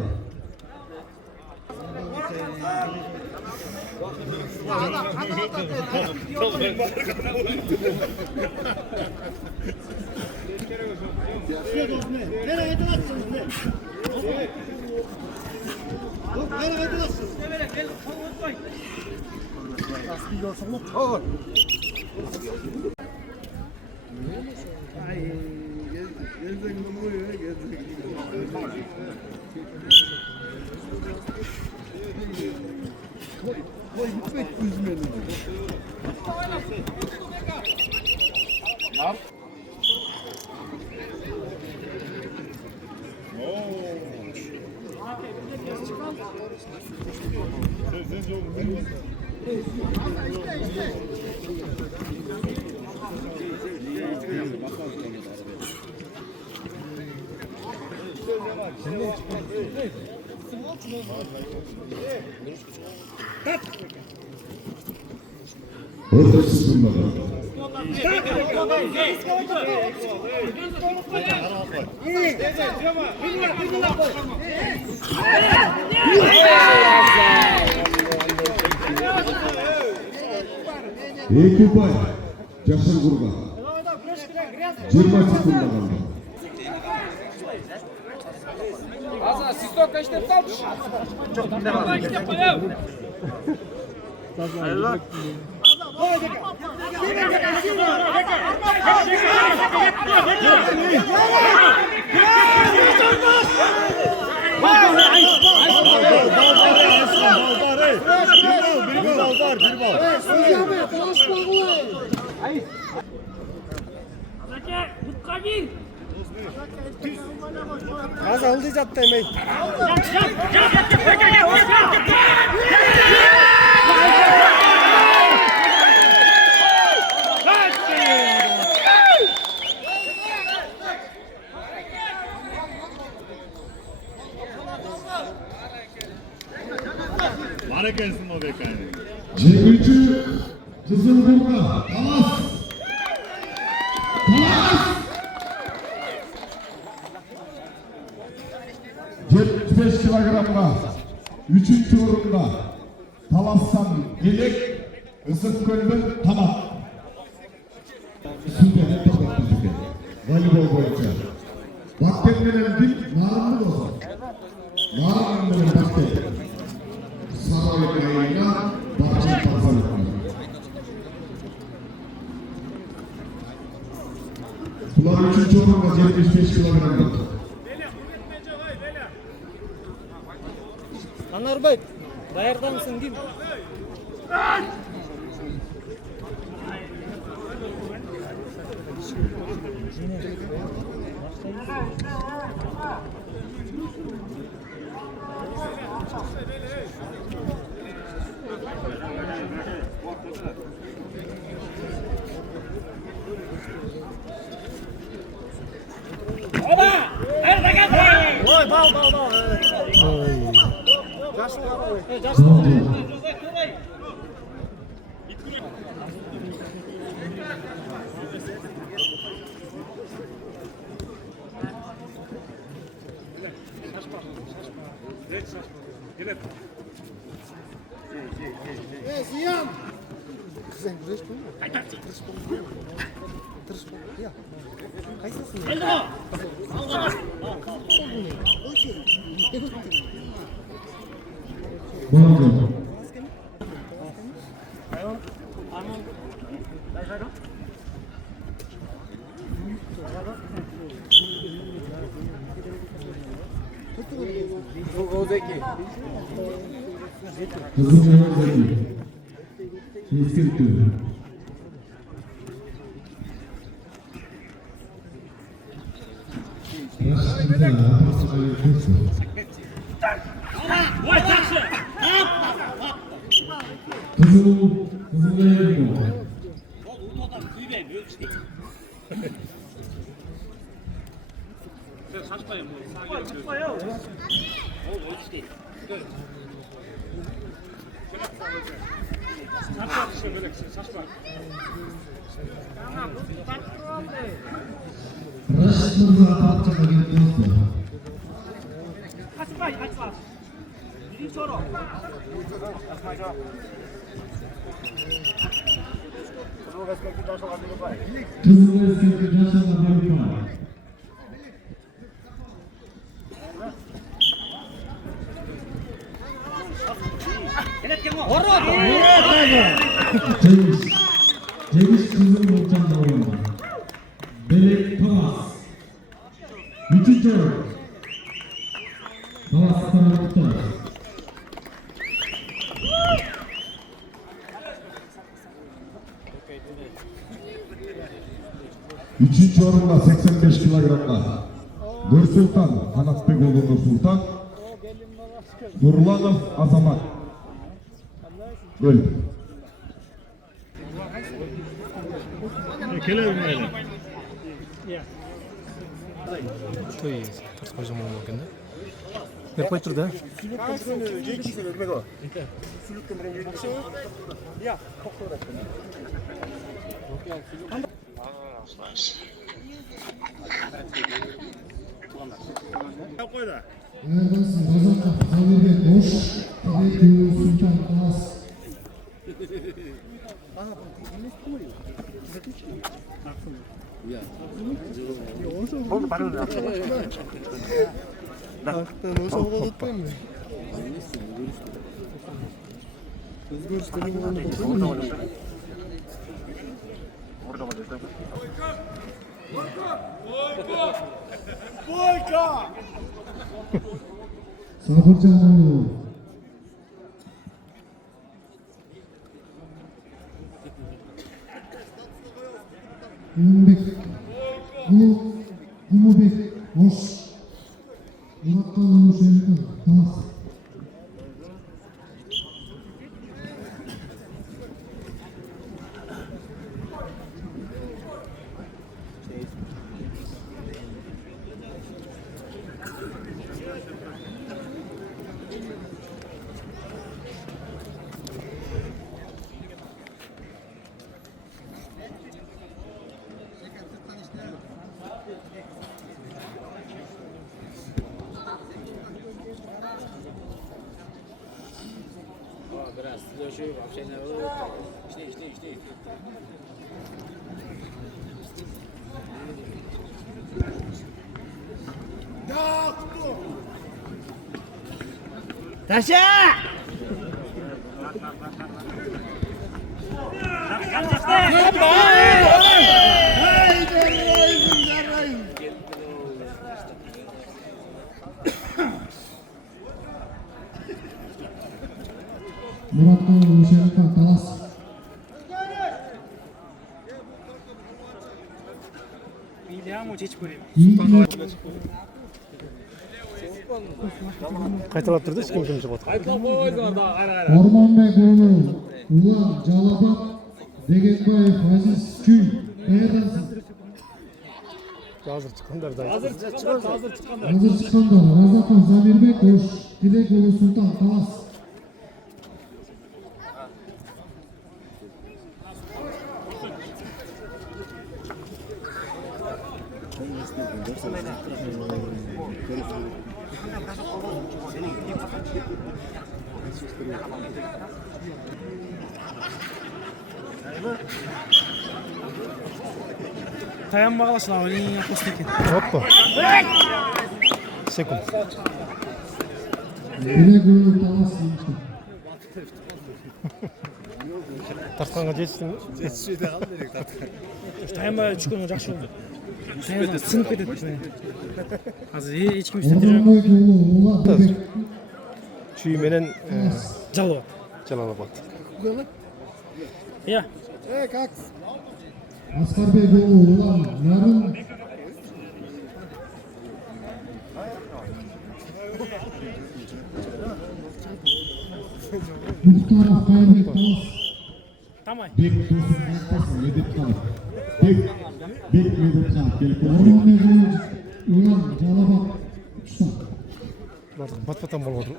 Orta sıfırladı. Ekubay Жасыргурга 20 секундда қалды. Siz de işlep kalmış. Çok da işlep koyalım. Hayırlar. Az aldı zaten mey. Bana gelsin o bekayı. Cebirci Kızılburnu. Talas. Talas. 75 kilogramda 3. orunda Talas'tan Elek Isıkköl'den Talat. Süper top attı. Voleybol boyunca. Bakterilerin dik narınlı olsun. Narınlı bakteri. Sarı kayığına bahçe pazarlıklar. Bunlar 3. orunda 75 kilogramda. Anarbek, bayarda mısın değil mi? 제기시 그룹 목장 나오는 벨레 토마스 위치쪽 토마스 사랑부터 Üçüncü orunda 85 kilogramda Nursultan, Anatbekoğlu Nursultan, Nurlanov Azamat. Gol. to'y to'rtqo'yja bo'lganda berib qo'yib turdi. Erdoğan Razakov Zavirbek Boş Teleköy Sultan Talas Sabırcanoğlu Ümübek Umubek Boş Murat'tan Sultan Talas 다시! Murat'tan Sultan Talas Qaytalab turdi, hech kim jimjib o'tirdi. Ormonbek oğlu Ulan Calabat Degenbayev Aziz Küy Qayerdansiz? Hozir chiqqanlar. Hazır çıkanlar Razakov Zavirbek Boş Dilek oğlu Sultan Talas Таянбағалашылар, ойын қосты екен. Опа. Секунд. Белегулу талас жеңіштер. Тартқанға жетістің. Таянбай түшкені жақсы болды. Таянбай сынып кетеді. Қазір ешкім істеп Ордонбой жолу Улан Бебек. Шүйменен жалып. жалалабат. Иә. Аскарбек жолу Улан Нарын. Мұхтаров Қайырбек талас. Тамай. Бек Досым Айтпасын Медетханов. Бек Медетханов келіп отыр. Ордонбой жолу Улан Жалабат. Ұштақ. Батпатан болып отыр.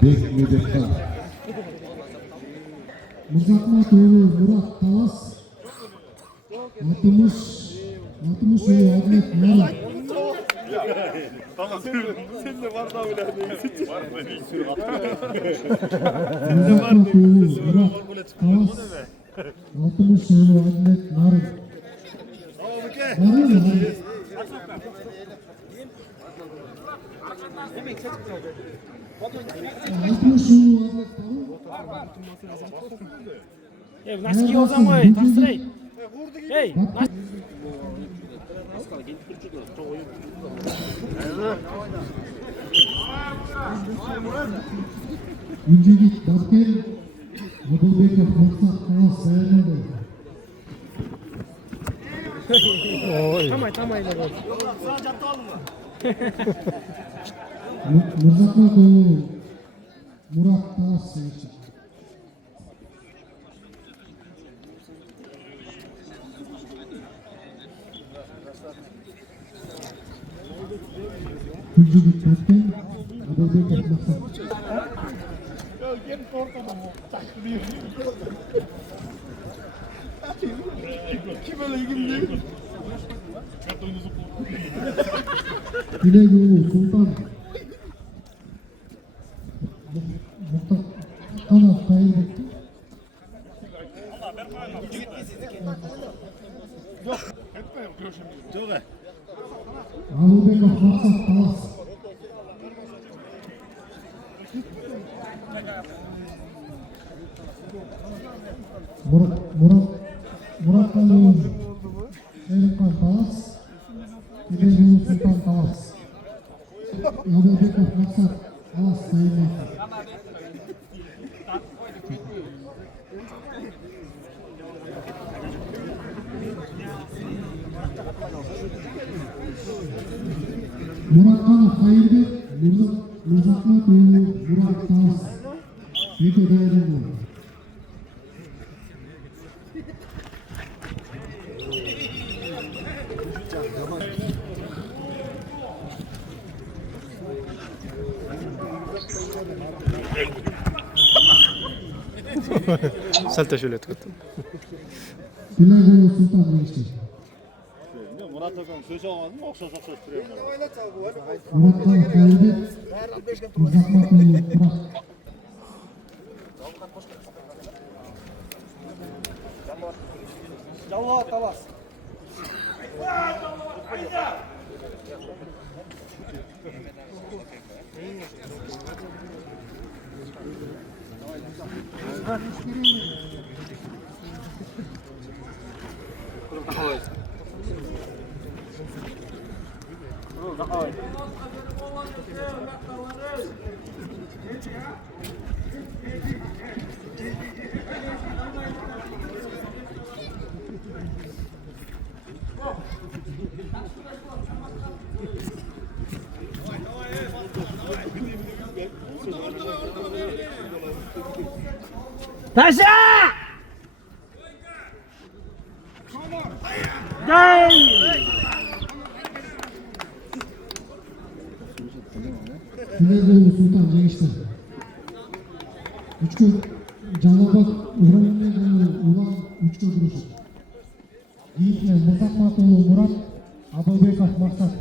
Бек Медетханов. Мұрзахмат ұлы Мұрат талас. 60 ұлы Аділет Нарын. Мұрзахмат ұлы Мұрат талас. 60 ұлы Аділет Нарын. Нарын. 60 ұлы Аділет Ей, носки озамай, тапсырай. Ей, Үнжегит Базбек, Абылбеков Мақсат талас саянады. Тамай. Мұрзахмат ұлы Мұрат талас жеңіштер. Үнжегит Базбек, Абылбеков Мақсат. Bilegu Sultan. Muhtarov Қайырбек. Абылбеков Мақсат талас. Мұратқали Шерімхан талас. Bilegu Sultan талас. Абылбеков Мақсат талас саянады. Мұратқанов Қайырбек, Мұрзахмат ұлы Мұрат талас. Екі дайырым болды. Сәл шөле өткөттім. Bilegu Sultan жеңіштер. Мұратқанов Қайырбек, Мұрзахмат ұлы Мұрат. Жалап талас. Taşa! Bilegu Sultan жеңіштер. Üçkü Жалаба Кийинче Мурзахматулу Мурат, Абылбеков Максат.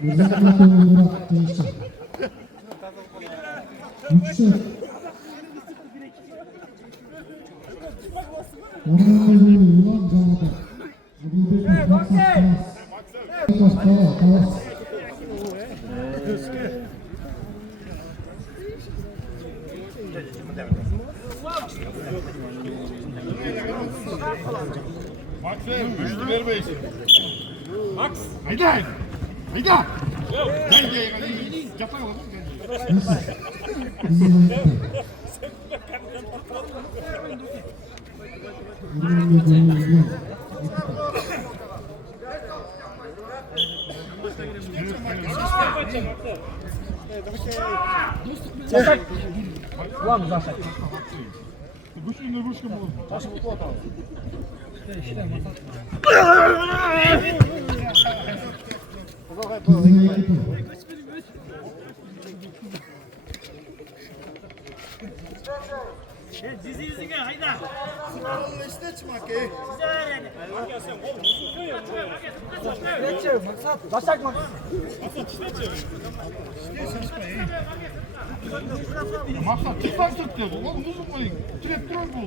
Мурзахматулу Мурат кийинче. Үчтөр. Орногулу Улан Жамата. Абылбеков Максат Талас. Maksim, güçlü vermeysin. Max, haydi. Haydi. Gel gel. Yatak oğlum. Ладно, Саша. Güçlü vuruşkum bu. Taşı bu atalım. Yüzüge hayda. İşte çıkmak ki. Maksat. Başak mı? Maksat çıkmak istiyor. Oğlum uzun koyun. Çilek duran bu.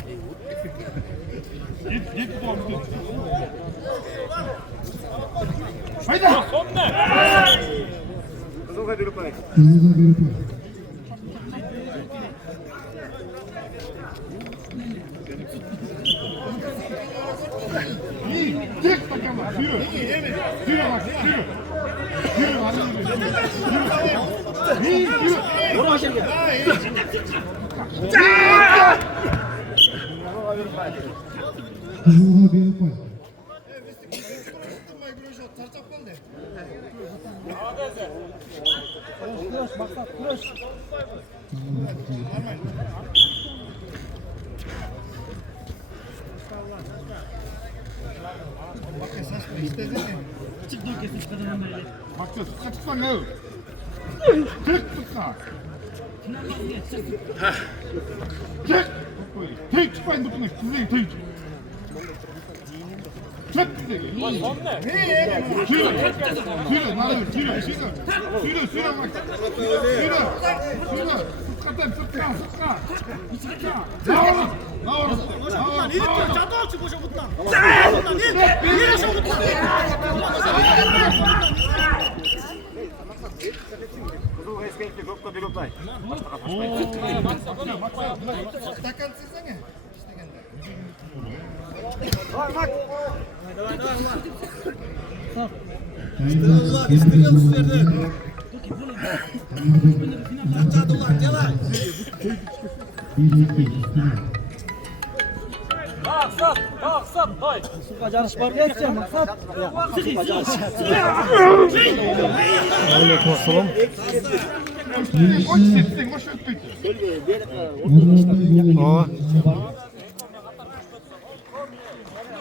Git bu amca. Haydi. Kızılga bir pay. Tek bakalım. Yürü. Yürü bak. Yürü. Yürü bak. Yürü. Yürü. Vurma şimdi. Kızılga bir pay. Maksat, çıksan ne? Tek çıksan. Tek çıkmayın bu tane. Sizin tek. Tek. Sürü. Sürü. Nalı. Sürü. Sürü. Sürü. Sürü. Sürü. Sıkatan. Sıktan. Sıktan. Sıktan. Navrız. Navrız. Navrız. İlk çatal çıkmış o butlan. İlk şu butlan. Kızıl eski grupta bir gruptay. Stakan sizsene. Давай, Мак! Давай, Мак! İstiriyor sizlerden. Çatadullah, delay! Stop! Suka жарыш бар geçeceğim maksat. Aleyküm assalam.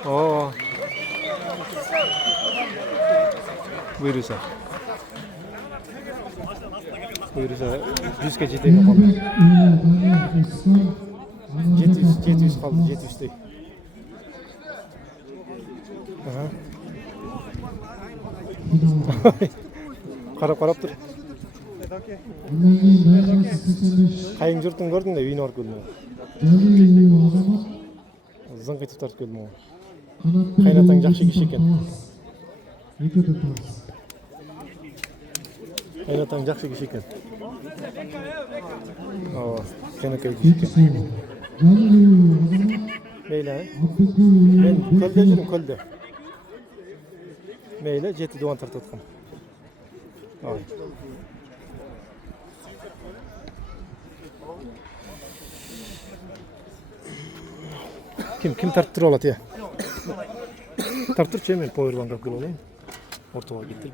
Oo. Buyursa. Buyursa 100'ge жетеме қалды. 700 қалды, 700'дей. Қарап тұр. Қайың жұртын көрдің де үйіне барып келдің. Зыңқ етіп тартып келдің ғой. Қайнатаң жақсы кеш екен. Қайнатаң жақсы кеш екен. Қайнатаң кеш екен. Мейлі, мен көлде жүрім, көлде. Мейлі, 7 дуан тартып отқам. Kim tarttır olat ya? Tarttır çemin powerban kapkıl olayım. Ortaya gitti.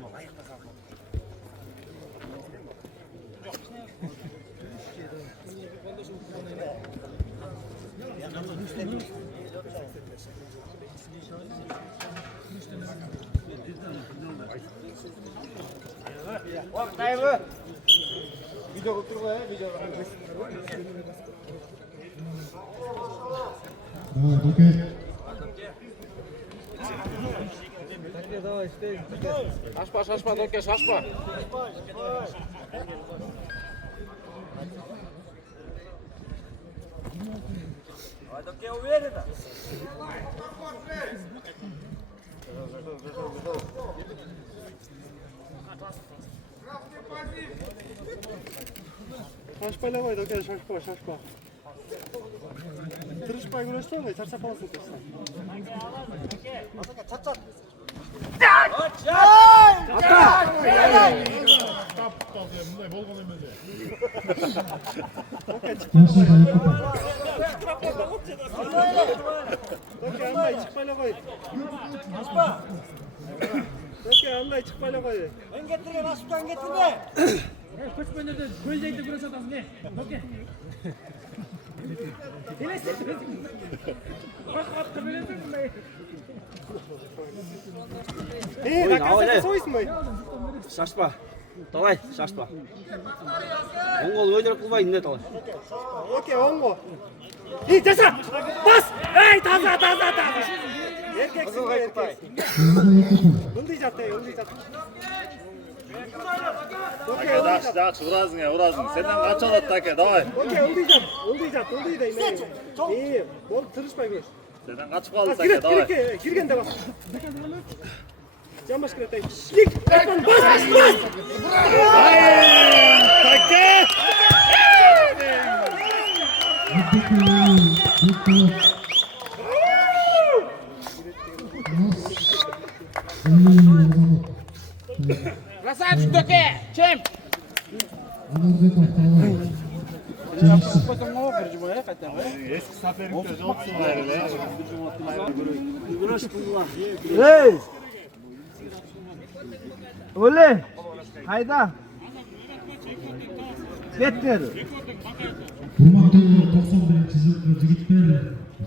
Video oturma ya, video. Okey. Şaşma, Dokke, şaşma. Dokke, uvijer da. Şaşpayla Dokke, şaşpa. Tırışpay güneşte olmayı, çarşaf falan sokuyorsun. Çat. Dokke, anlay, çıkmayla koy. Dokke, anlay, çıkmayla koy. Ben getireyim, Asup'tan getirme. Koç bende göldeydi burası adam ne? Okey. Nakasa soysun mu? Шашпа. Давай, шашпа. Оңғол өйдіріп қылбай, не талай. Okey, ongo. İyi, cesa! Bas! Ey, taza! Erkeksin be, erkeksin. Undayacak değil, undayacak. Okey, undayacak. Urazın. Senden kaç alat take, davay. Okey, undayacak. İyi, bol tırışma gör. Senden kaç kaldı take, davay. Girgen de bak. Can başkına take. Gik! Erkan, bas! Take! Красавчик, Доке! Чем? Eski seferimde yoksun herhalde. Hey! Öyle. Hayda. Getir. Hurmatlı 91 sınıf jigitler,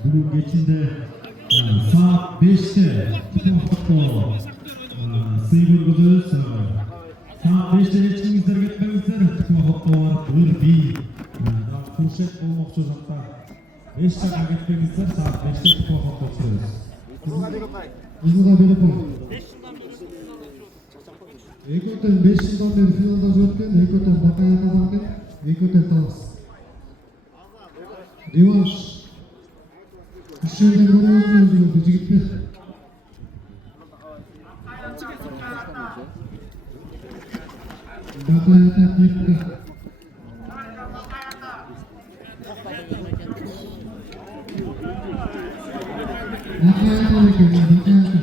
bugün geçinde saat 5'te sıyırgıdız. Saat 5'te geçinizler gitmemizler. Tıkma bir bir. Fırsat olmak çocuklar. 5 dakika gitmemizler. Saat 5'te tıkma hoplatıyoruz. Hızlıca böyle koyun. Ekotel 5 yıldan beri finalda jörtken, Ekotel bakaya kazanken, Ekotel talas. Revanş.Üşerden bana özlüyoruz bu jigitler. Bakaya takipte. Bakaya takipte.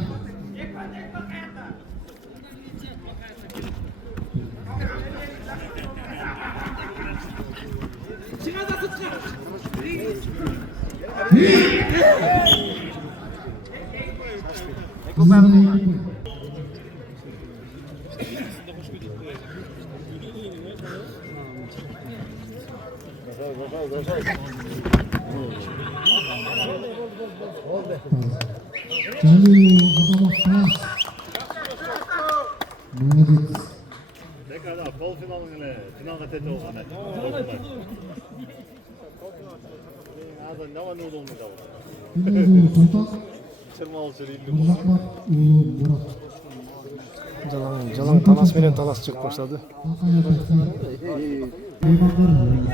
Жалаң талас менен талас чыгып баштады.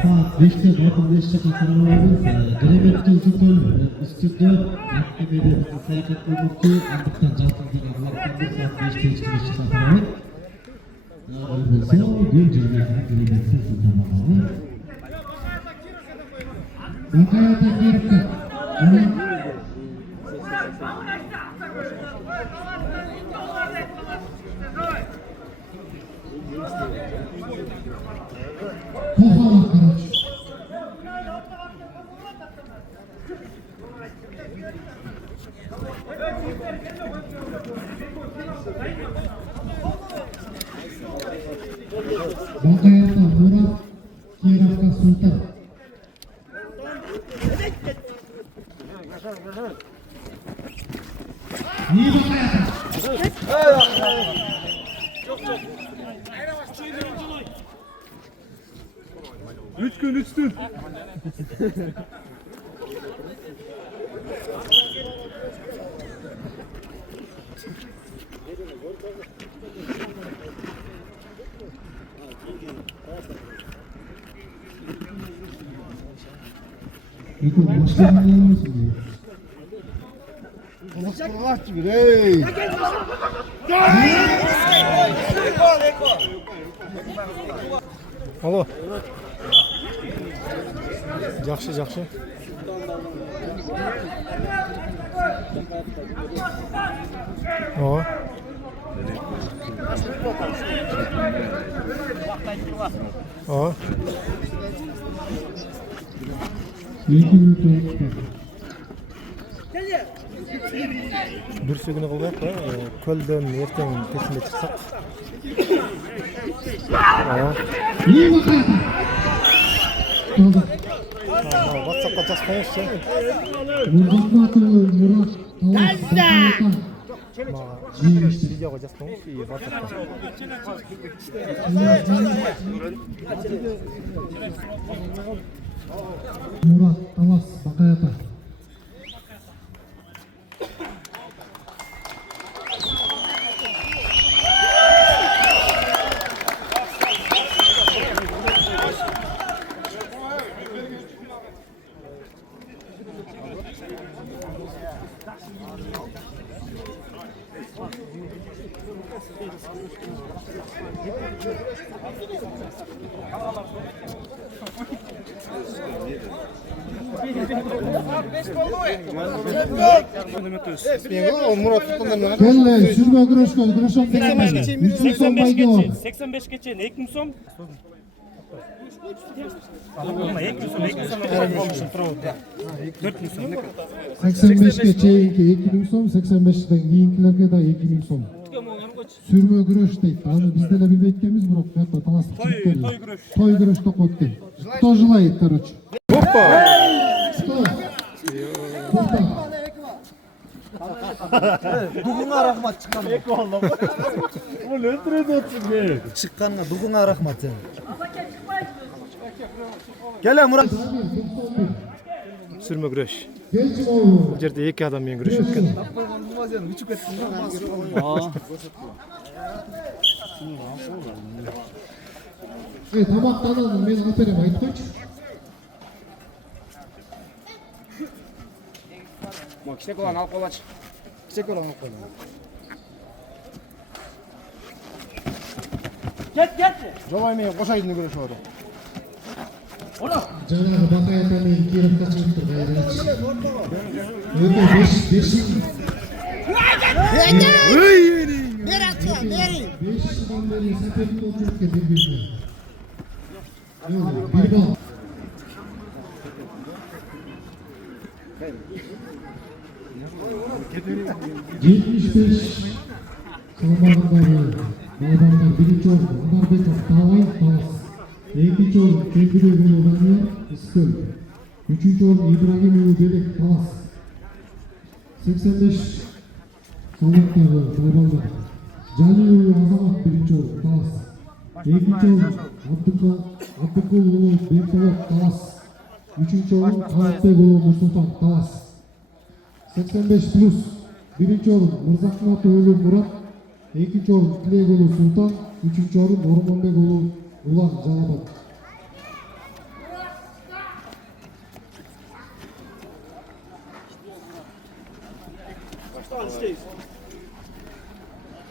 Saat 5'te 45 dakika Grebetki Sütül üstünde mahkemede sayıkat olurdu. Andıktan Cansızlı'na kulaklandı. Saat 5'te çıkmış çıkartamalı. Olsa bir cümlesi Grebetki Sütül'ü. Bakaya tekrar Bakayata Murat Kiravka Sultan. İyi Bakayata. 3 gün 3 gün. 이거 멋있는 모습이에요. Alo. Жақсы, жақсы. О. О. Bir sözünü kıldık da kölden erken kesinde çıksak. İyi bakayım. WhatsApp'ta жазсаңызшы. Murat Видеоға жазсаңыз и WhatsApp'та. Murat Talas Bakayata. Kelle sürme güreşke güreşen denemedi. 300 son baydı o. 85 geçe ne ektim son? 85'ke çeyinki 2000 so'm, 85'ten keyinkilerge da 2000 so'm. Sürme güreş deydi. Аны bizde de bilbey etkemiz biroq bu yoqda talasып chiqib keldi. Toy güreş деп ko'ydi. Кто желает, короче? Опа! To'xta. Дугуңа рахмат чыкканга. Эки балла. Ул өтүрөдө отсун. Чыкканга дугуңа рахмат сен. Келе Мурат. Sürme güreş. Келчи Bu жерде эки адам менен күрөшүп өткөн. Үчүп кеттим да. Тамактанын мен алып берем, айтып койчу. Кичек баланы алып калачы. Кичек баланы алып кой. Кет. Жолай менен кошайдын күрөшүп атат. Жанагы Bakayata менен Кировка чыгыптыр кайрач. Өтө 5 Бери атка, бери. 5 жылдан бери сапердик отуруп келген бирге. Bir bal. Yetmiş beş салмағындағы балбандар биринчи орун Анарбеков Таалай Талас, экинчи орун Кеңгирек уулу Данияр Ысыкөл, үчүнчү орун Ибрагим уулу Белек Талас, 85 салмактагы балбандар Жани уулу Азамат биринчи орун Талас, экинчи орун Абдыкул уулу Бектолот Талас, үчүнчү орун Калатбек уулу Нурсултан Талас, 85+, биринчи орун Мырзахматов уулу Мурат, экинчи орун Тилек уулу Султан, үчүнчү орун Ормонбек уулу Улан Жалабат.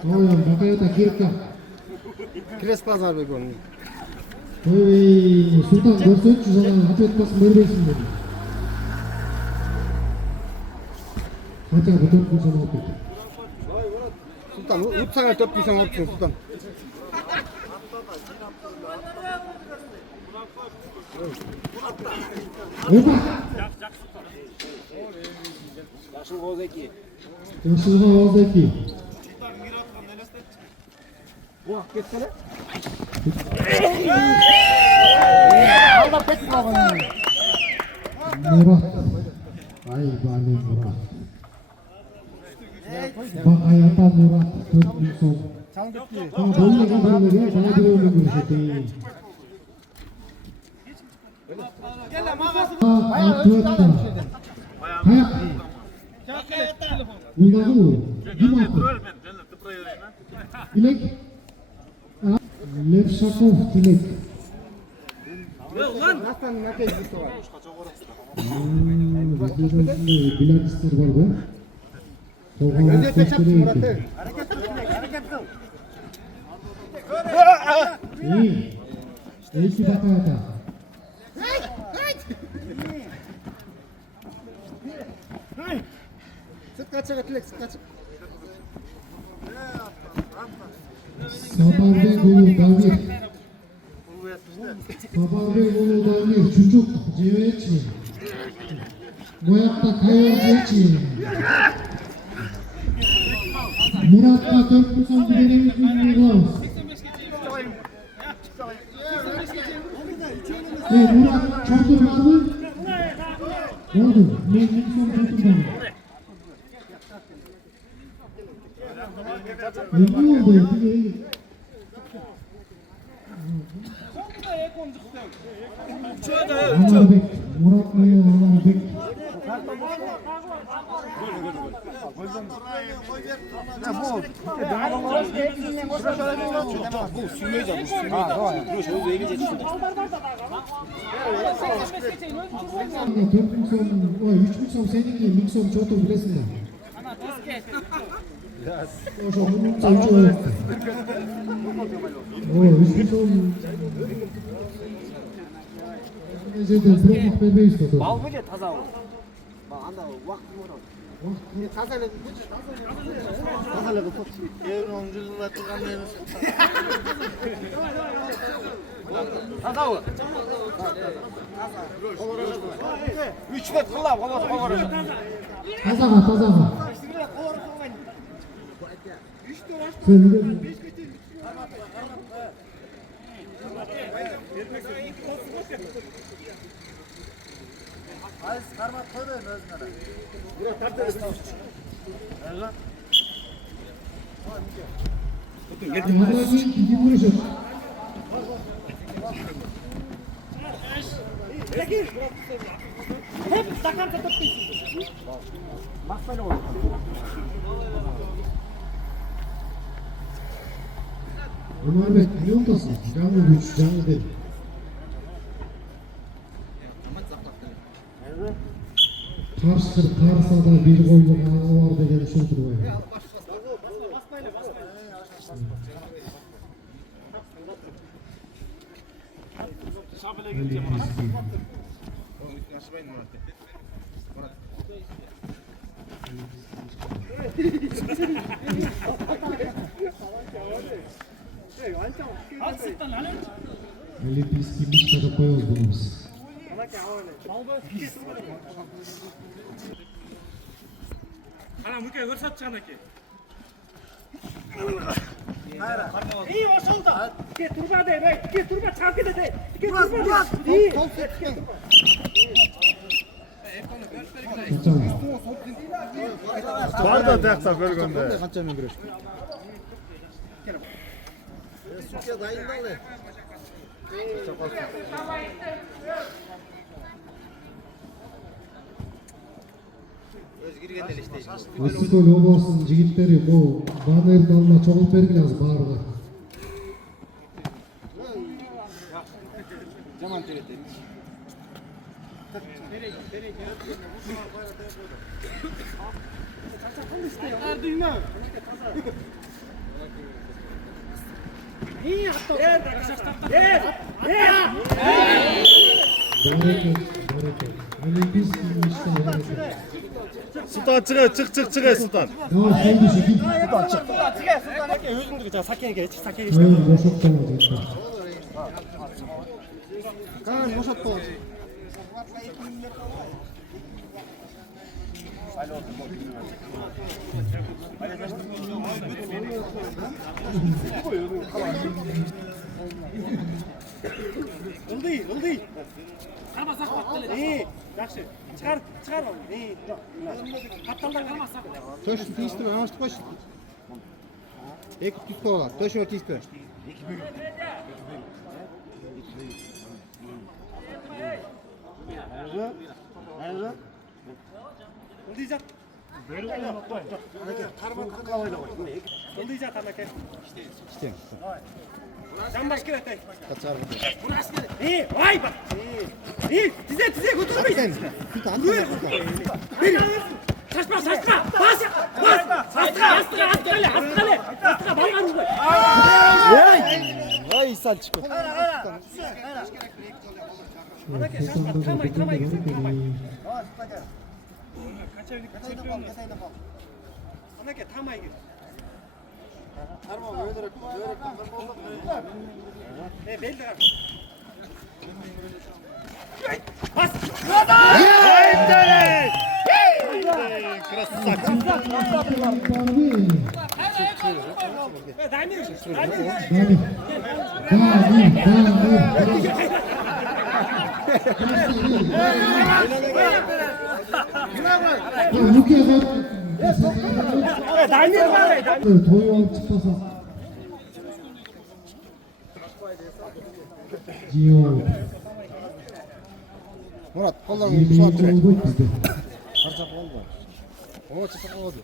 Ой, Бакаята Кирка. Кирес Базарбек он. Ой, Султан көрсөтчү жана ачып атпасын бербейсиң dedi. Хотя бы 4 gün sonra alып кетти. Sultan, utsana 4 gün sonra alып Sultan. Yaşılga Ozeki. Buak ketsene. Aldap ketsin oğlum. Murat. Ay bani Murat. Bak hayata Murat 4 gün sonra. Bölmege bana bir oyunu görüşetti. Atıyortta. Hayat. Bunları mı? Kim attı? Dilek. Levşakov Dilek. Bilaristler var be. Soğanlar teşkili etti. İyi. İyi Bakayata. Sık kaçak Dilek, sık kaçak. Sabarbek ulu Davir. Sabarbek ulu Davir. Çocuk Cevhetçi. Boyakta Kayol Cevhetçi. Murat'ta 4 gün sonra gideremiz bilmiyoruz. Murat çortur var mı? Oldu. Ne son çortur var mı? Ne oldu ya? Anarbek. Murat Bey'e Anarbek. Bu sürmeyeceğim, sürmeyeceğim. Burası özü eğilince çıktı. 4 gün sonra, 3 gün sonra seninki Mikson çoğutu bilesin de. O zaman bunun çoğutu olur. 3 gün sonra... Necede bırakmak vermeyiz tadı. Bal mı diye taza olur. Bak anda vakti var. Tazalık. Tazalık tut. Evin 10. yılında tutan neymiş? Taza olur. 3 met kılap, Allah kovaracak. Tazağa, tazağa. Sevgili. Hayır, karmat koymayın özüne. Buraya tartı esnaf. Allah'ın iki vuruşu. Hep sakan tutup Bak böyle olur. Ömer Bey, ne oltasın? Canlı güç, canlı değil. Karsa'da bir koyduk ağı var da gelişi oturuyor. Олимпийский мечта поел будеміз. Ana müke görsat çanaki. İyi ошолдо. Ке турба де, ке турба чаап кетет. Ке турба. İyi. Бар да тақса көргөндө. Канча мен күрөш. Суке дайындалы. Ысыкөл областынын жигиттери бул банердин алдына чогулуп бергиле азыр баарыгы. Жаман теретет. Олимпийский мечта. Султан чыгы, Султан. өзүңдү жана сакенге эч сакенге. Кан бошотпо. Ылдый. Кармасак келет. Жакшы. Чыгар ал. Катталдан кармасак. Төш тийиштиме, амаштык койчу. Эки түз койгула. Төшүгө тийиспе. Ылдый жат. Ылдый жат анаке. İşte. Жамбаш керек. Качар. Ай ба. Тизе көтөрбөйсүң. Шашма. Бас. Астыга балгарың кой. Ай, Сальчико. Анаке шашма, тамай. Анаке тамай кир. Beldi abi. Bas. Toyu alıp çıkmasa. Ciyo. Murat, kollarını şu an Oldu bizde. Harcap oldu. O çıkıp oldu.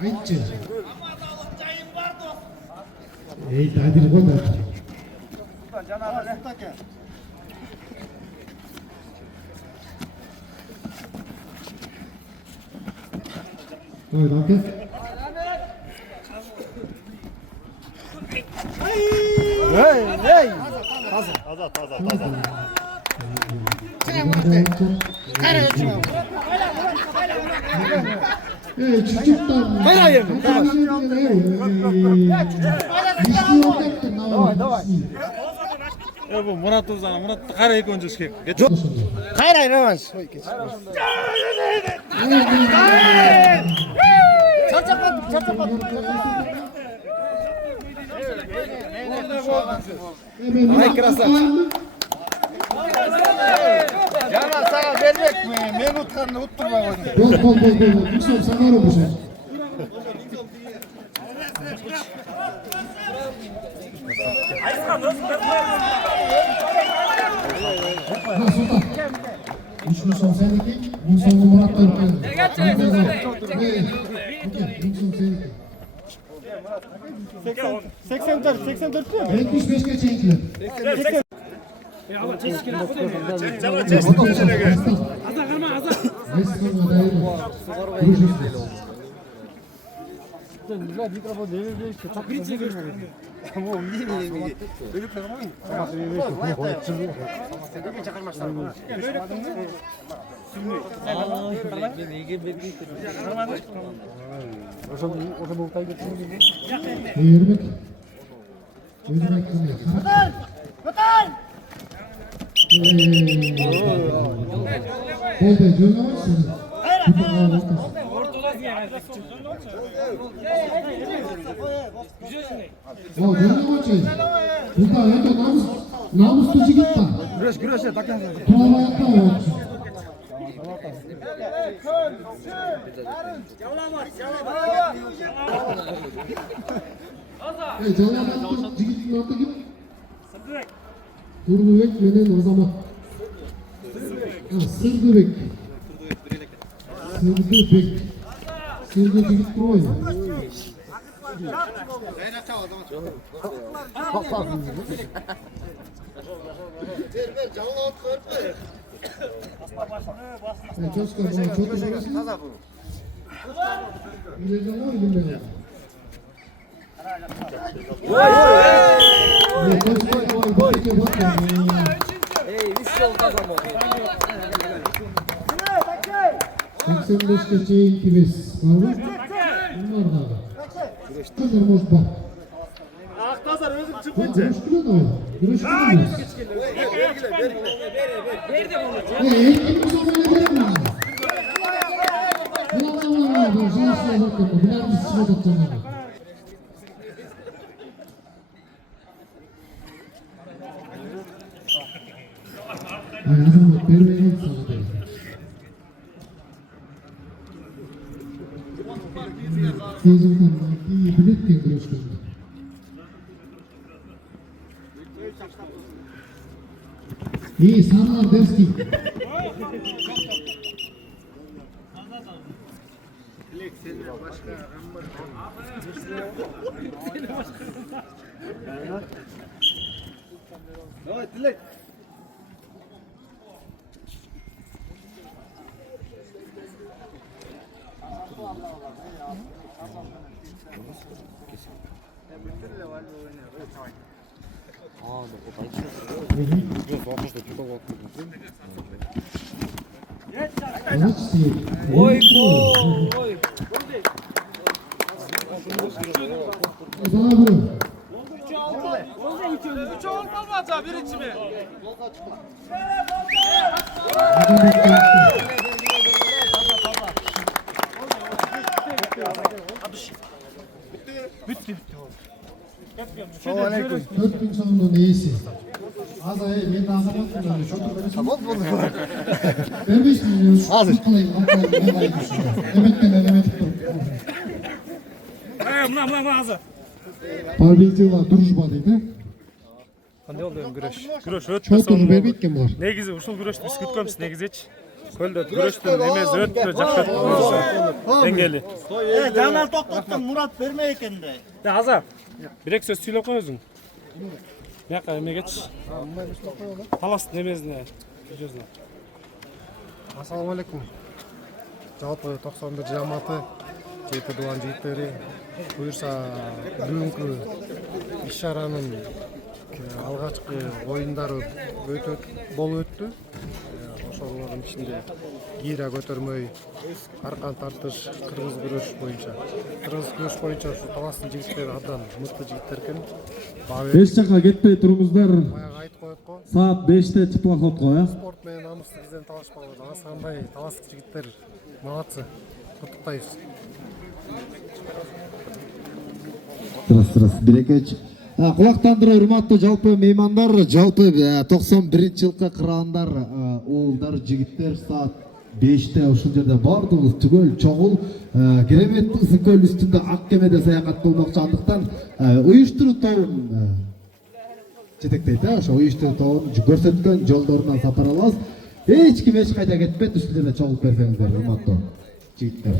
Ayıpçı. Ey tadir koy da. Oy, danke. Hey. Azat. Çocuklar. Hayır. Давай. Bu Murat Ozan, Murat kara ilk önce şey. Hayır, revanş. Çarçapat. Ay krasa. Yaman sana vermek mi? Men utkanını utturma koydum. Bol. Yüksel sana öyle bir şey. Ha Sultan. 3 gün sonra seninki, gün sonra Murat'la yürüyelim. Gün sonra seninki. 84 mu? 75 geçeyinkiler. Yürümek. Oldu, görüyor musun? görüyor musun? Bu da öyle namuslu jigit var. Güreşe takın. Tuğla ayakta var. Jalabat jigitin adı kim? Turdubek menen Azamat. Sırdыбек. Sırdı jigit koy. Çoşka bana çok güzel. İleceğim o ilimle. Ey, biz yol kazanmadık. 85'te çeyinki biz var mı? Bunlar da. Kadar boş bak. Aktazar özüm Bak çıkınca. güreş kilo da var. Güreş kilo da var. Kim bu zaman verir mi? Ulan ben şanslıya bakıyorum. Bilen biz sıra tutacağım. Ay Azamat vermeyin sana da. Teyzemden iyi bilet diye güreştim. İyi sarılar derski. Evet, Dilek. Oy oy. Bana bırak. Üç olmaz abi birinci mi? Bitti. Aleyküm. 4 gün sonunun iyisi. Az ay ben de Azamat'ım öyle. Çok da böyle. Tamam mı? Vermiştim diyor. Hazır. Atlayın. Emetten Mına hazır. Parbilciler duruşma dedi. Qanday oldu güreş? Güreş ötmese Çok uzun vermek kim var? Negizi ушул күрөштү биз күткөнбүз негизичи. Көлдө күрөштүн эмеси өтпө жакшы деңгээли. Жанал токтоттун Мурат бермей экен де. Аза. Бирек сөз сүйлөп кой өзүң. Бияка эмегечи. Таластын эмесине. Жүзүнө. Assalomu alaykum. Жалпы 91 жамааты, жети дуан жигиттери буюрса бүгүнкү иш-чаранын алгачкы оюндары болуп өттү. Ошолордун ичинде гира көтөрмөй, аркан тартыш, кыргыз күрөш боюнча. Кыргыз күрөш боюнча ушу таластын жигиттери абдан мыкты жигиттер экен. 5 жакка кетпей туруңуздар. Баягы айтып коет го. Saat 5'te çıplak koya. Спорт менен намыстуу кезден талашпагыла. Асанбай, таластык жигиттер малатсы. Куттуктайбыз. Сырас, Биrekеч. Кулактандыруу урматтуу жалпы меймандар, жалпы 91-жылкы кыраандар, уулдар, жигиттер саат 5'te ушул жерде бардыгыбыз түгөл чогул кереметтүү Ысыкөл үстүндө ак кемеде саякат кылмакчы, андыктан уюштуруу тобун жетектейт. Ошо уюштуруу тобун көрсөткөн жолдорунан сапар алабыз. Эч ким эч кайда кетпейт, ушул жерде чогулуп берсеңиздер, урматтуу жигиттер.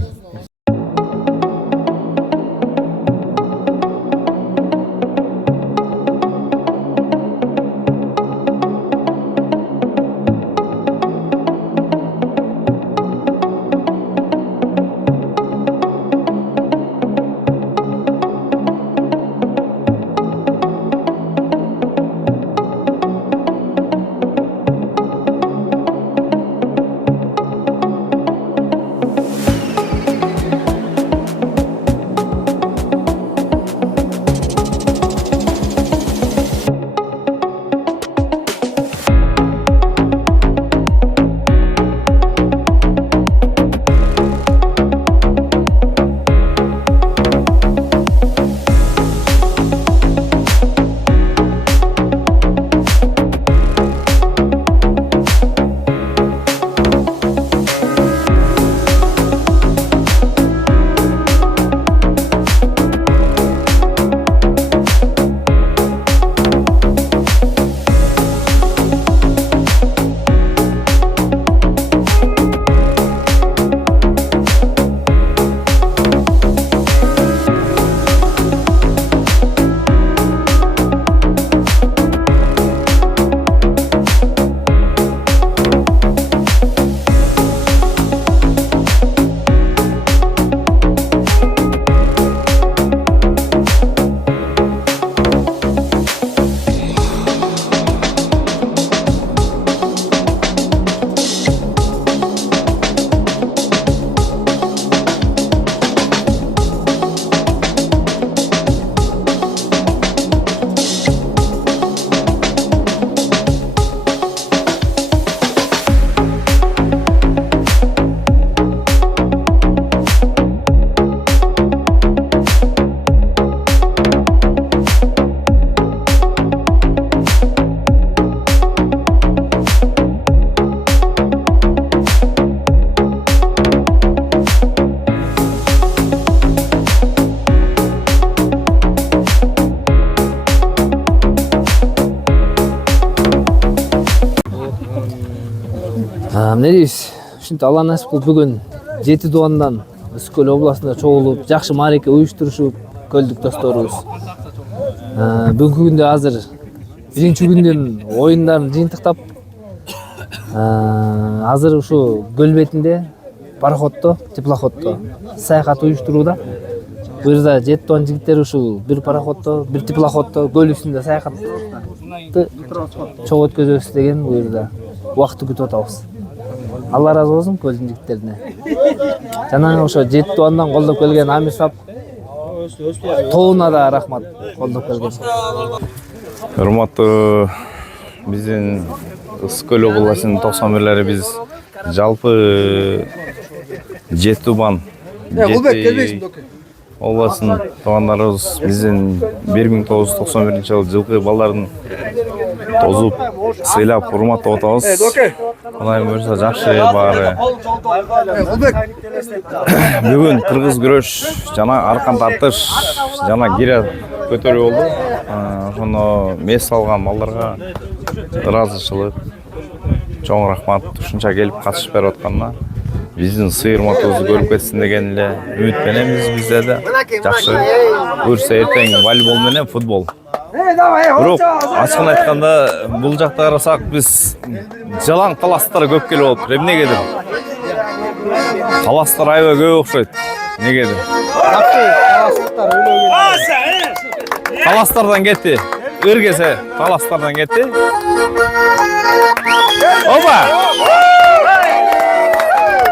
Эмне дейбиз? Ушинтип Алла насип кылып бүгүн Жети Дубандан Ысык-Көл областында чогулуп, жакшы маареке уюштурушуп көлдүк досторубуз. Бүгүнкү күндө азыр биринчи күндүн оюндарын жыйынтыктап, азыр ушу көл бетинде пароходдо, теплоходдо саякат уюштурууда. Бул жерде Жети Дубан жигиттери ушул бир пароходдо, бир теплоходдо көл үстүндө саякатты чогуу өткөзөбүз деген бул жерде убакытты күтүп атабыз. Алла разы болсун көлдүн жигиттерине. Жана ошо Жети Дубандан колдоп келген Амир Сап тобуна да рахмат, колдоп келген. Урматтуу биздин Ысык-Көл областынын 91-лери биз жалпы Жети Дубан областынын туугандарыбыз биздин 1991-жылы жылкы балдарын тозуп, сыйлап, урматтап атабыз. Кудай буйрса жакшы баары. Бүгүн кыргыз күрөш жана аркан тартыш жана гиря көтөрүү болду. Ошондо мес алган балдарга ыраазычылык, чоң рахмат ушунча келип катышып берип атканына. Биздин сыйырматыбызды көрүп кетсин деген эле үмүтмененбиз бизде да. Жакшы. Буйрса эртең волейбол менен футбол. Бирок ачыгын айтканда бул жакта карасак биз жалаң таластар көп келип атат. Эмнегедир? Таластар аябай көп окшойт. Негедир? Таластардан кетти. Эргесе таластардан кетти. Опа!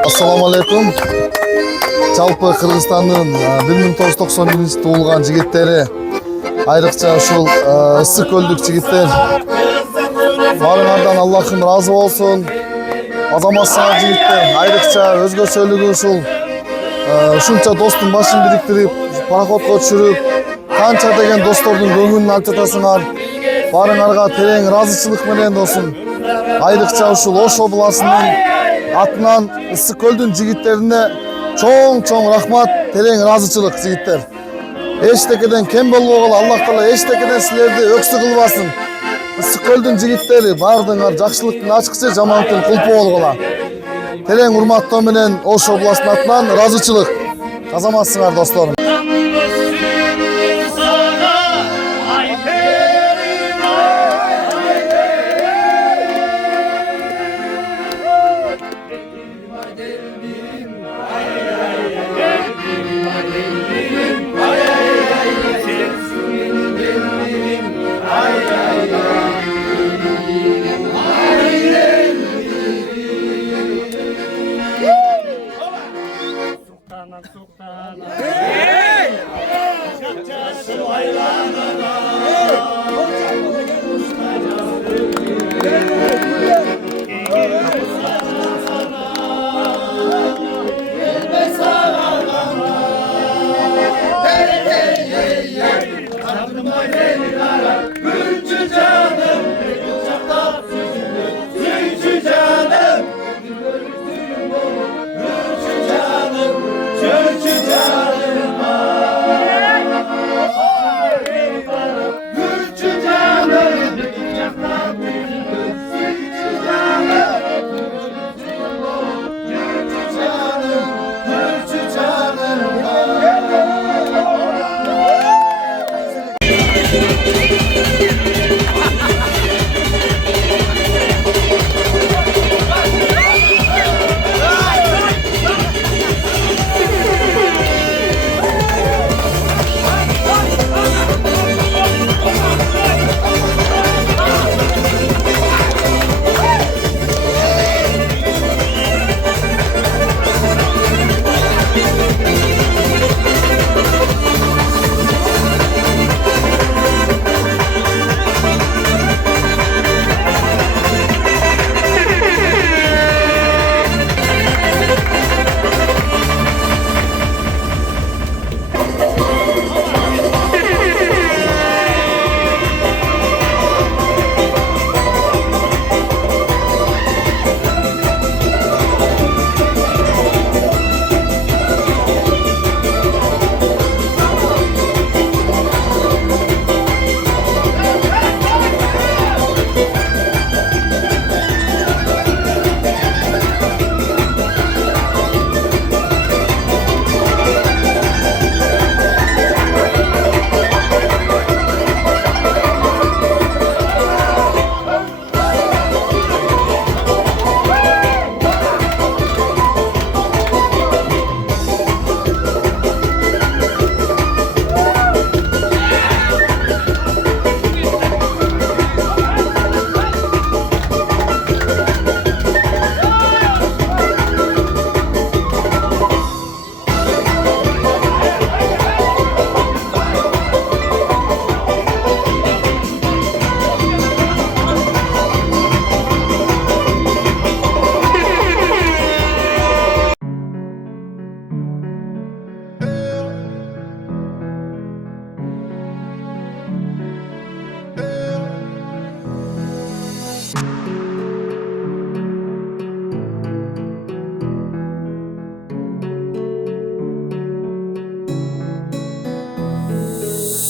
Ассаламу алейкум. Жалпы Кыргызстандын 1991 туулган жигиттери, айрыкча ушул Ысык-Көлдүк жигиттер, баарыңардан Аллахым разы болсун. Азаматсыңар жигиттер, айрыкча өзгөчөлүгү ушул ушунча достун башын бириктирип, пароходко түшүрүп, канча деген достордун көңүлүн ачытасыңар. Баарыңарга терең ыраазычылык менен досум. Айрыкча ушул Ош областынын атынан Ысык-Көлдүн жигиттерине чоң рахмат, терең ыраазычылык жигиттер. Эчтекеден кем болбогула, Аллах Таала эчтекеден силерди өксү кылбасын. Ысык-Көлдүн жигиттери баардыгыңар жакшылыктын ачкычы, жамандыктын кулпу болгула. Терең урматтоо менен Ош областынын атынан ыраазычылык. Азаматсыңар досторум. Çöçü canım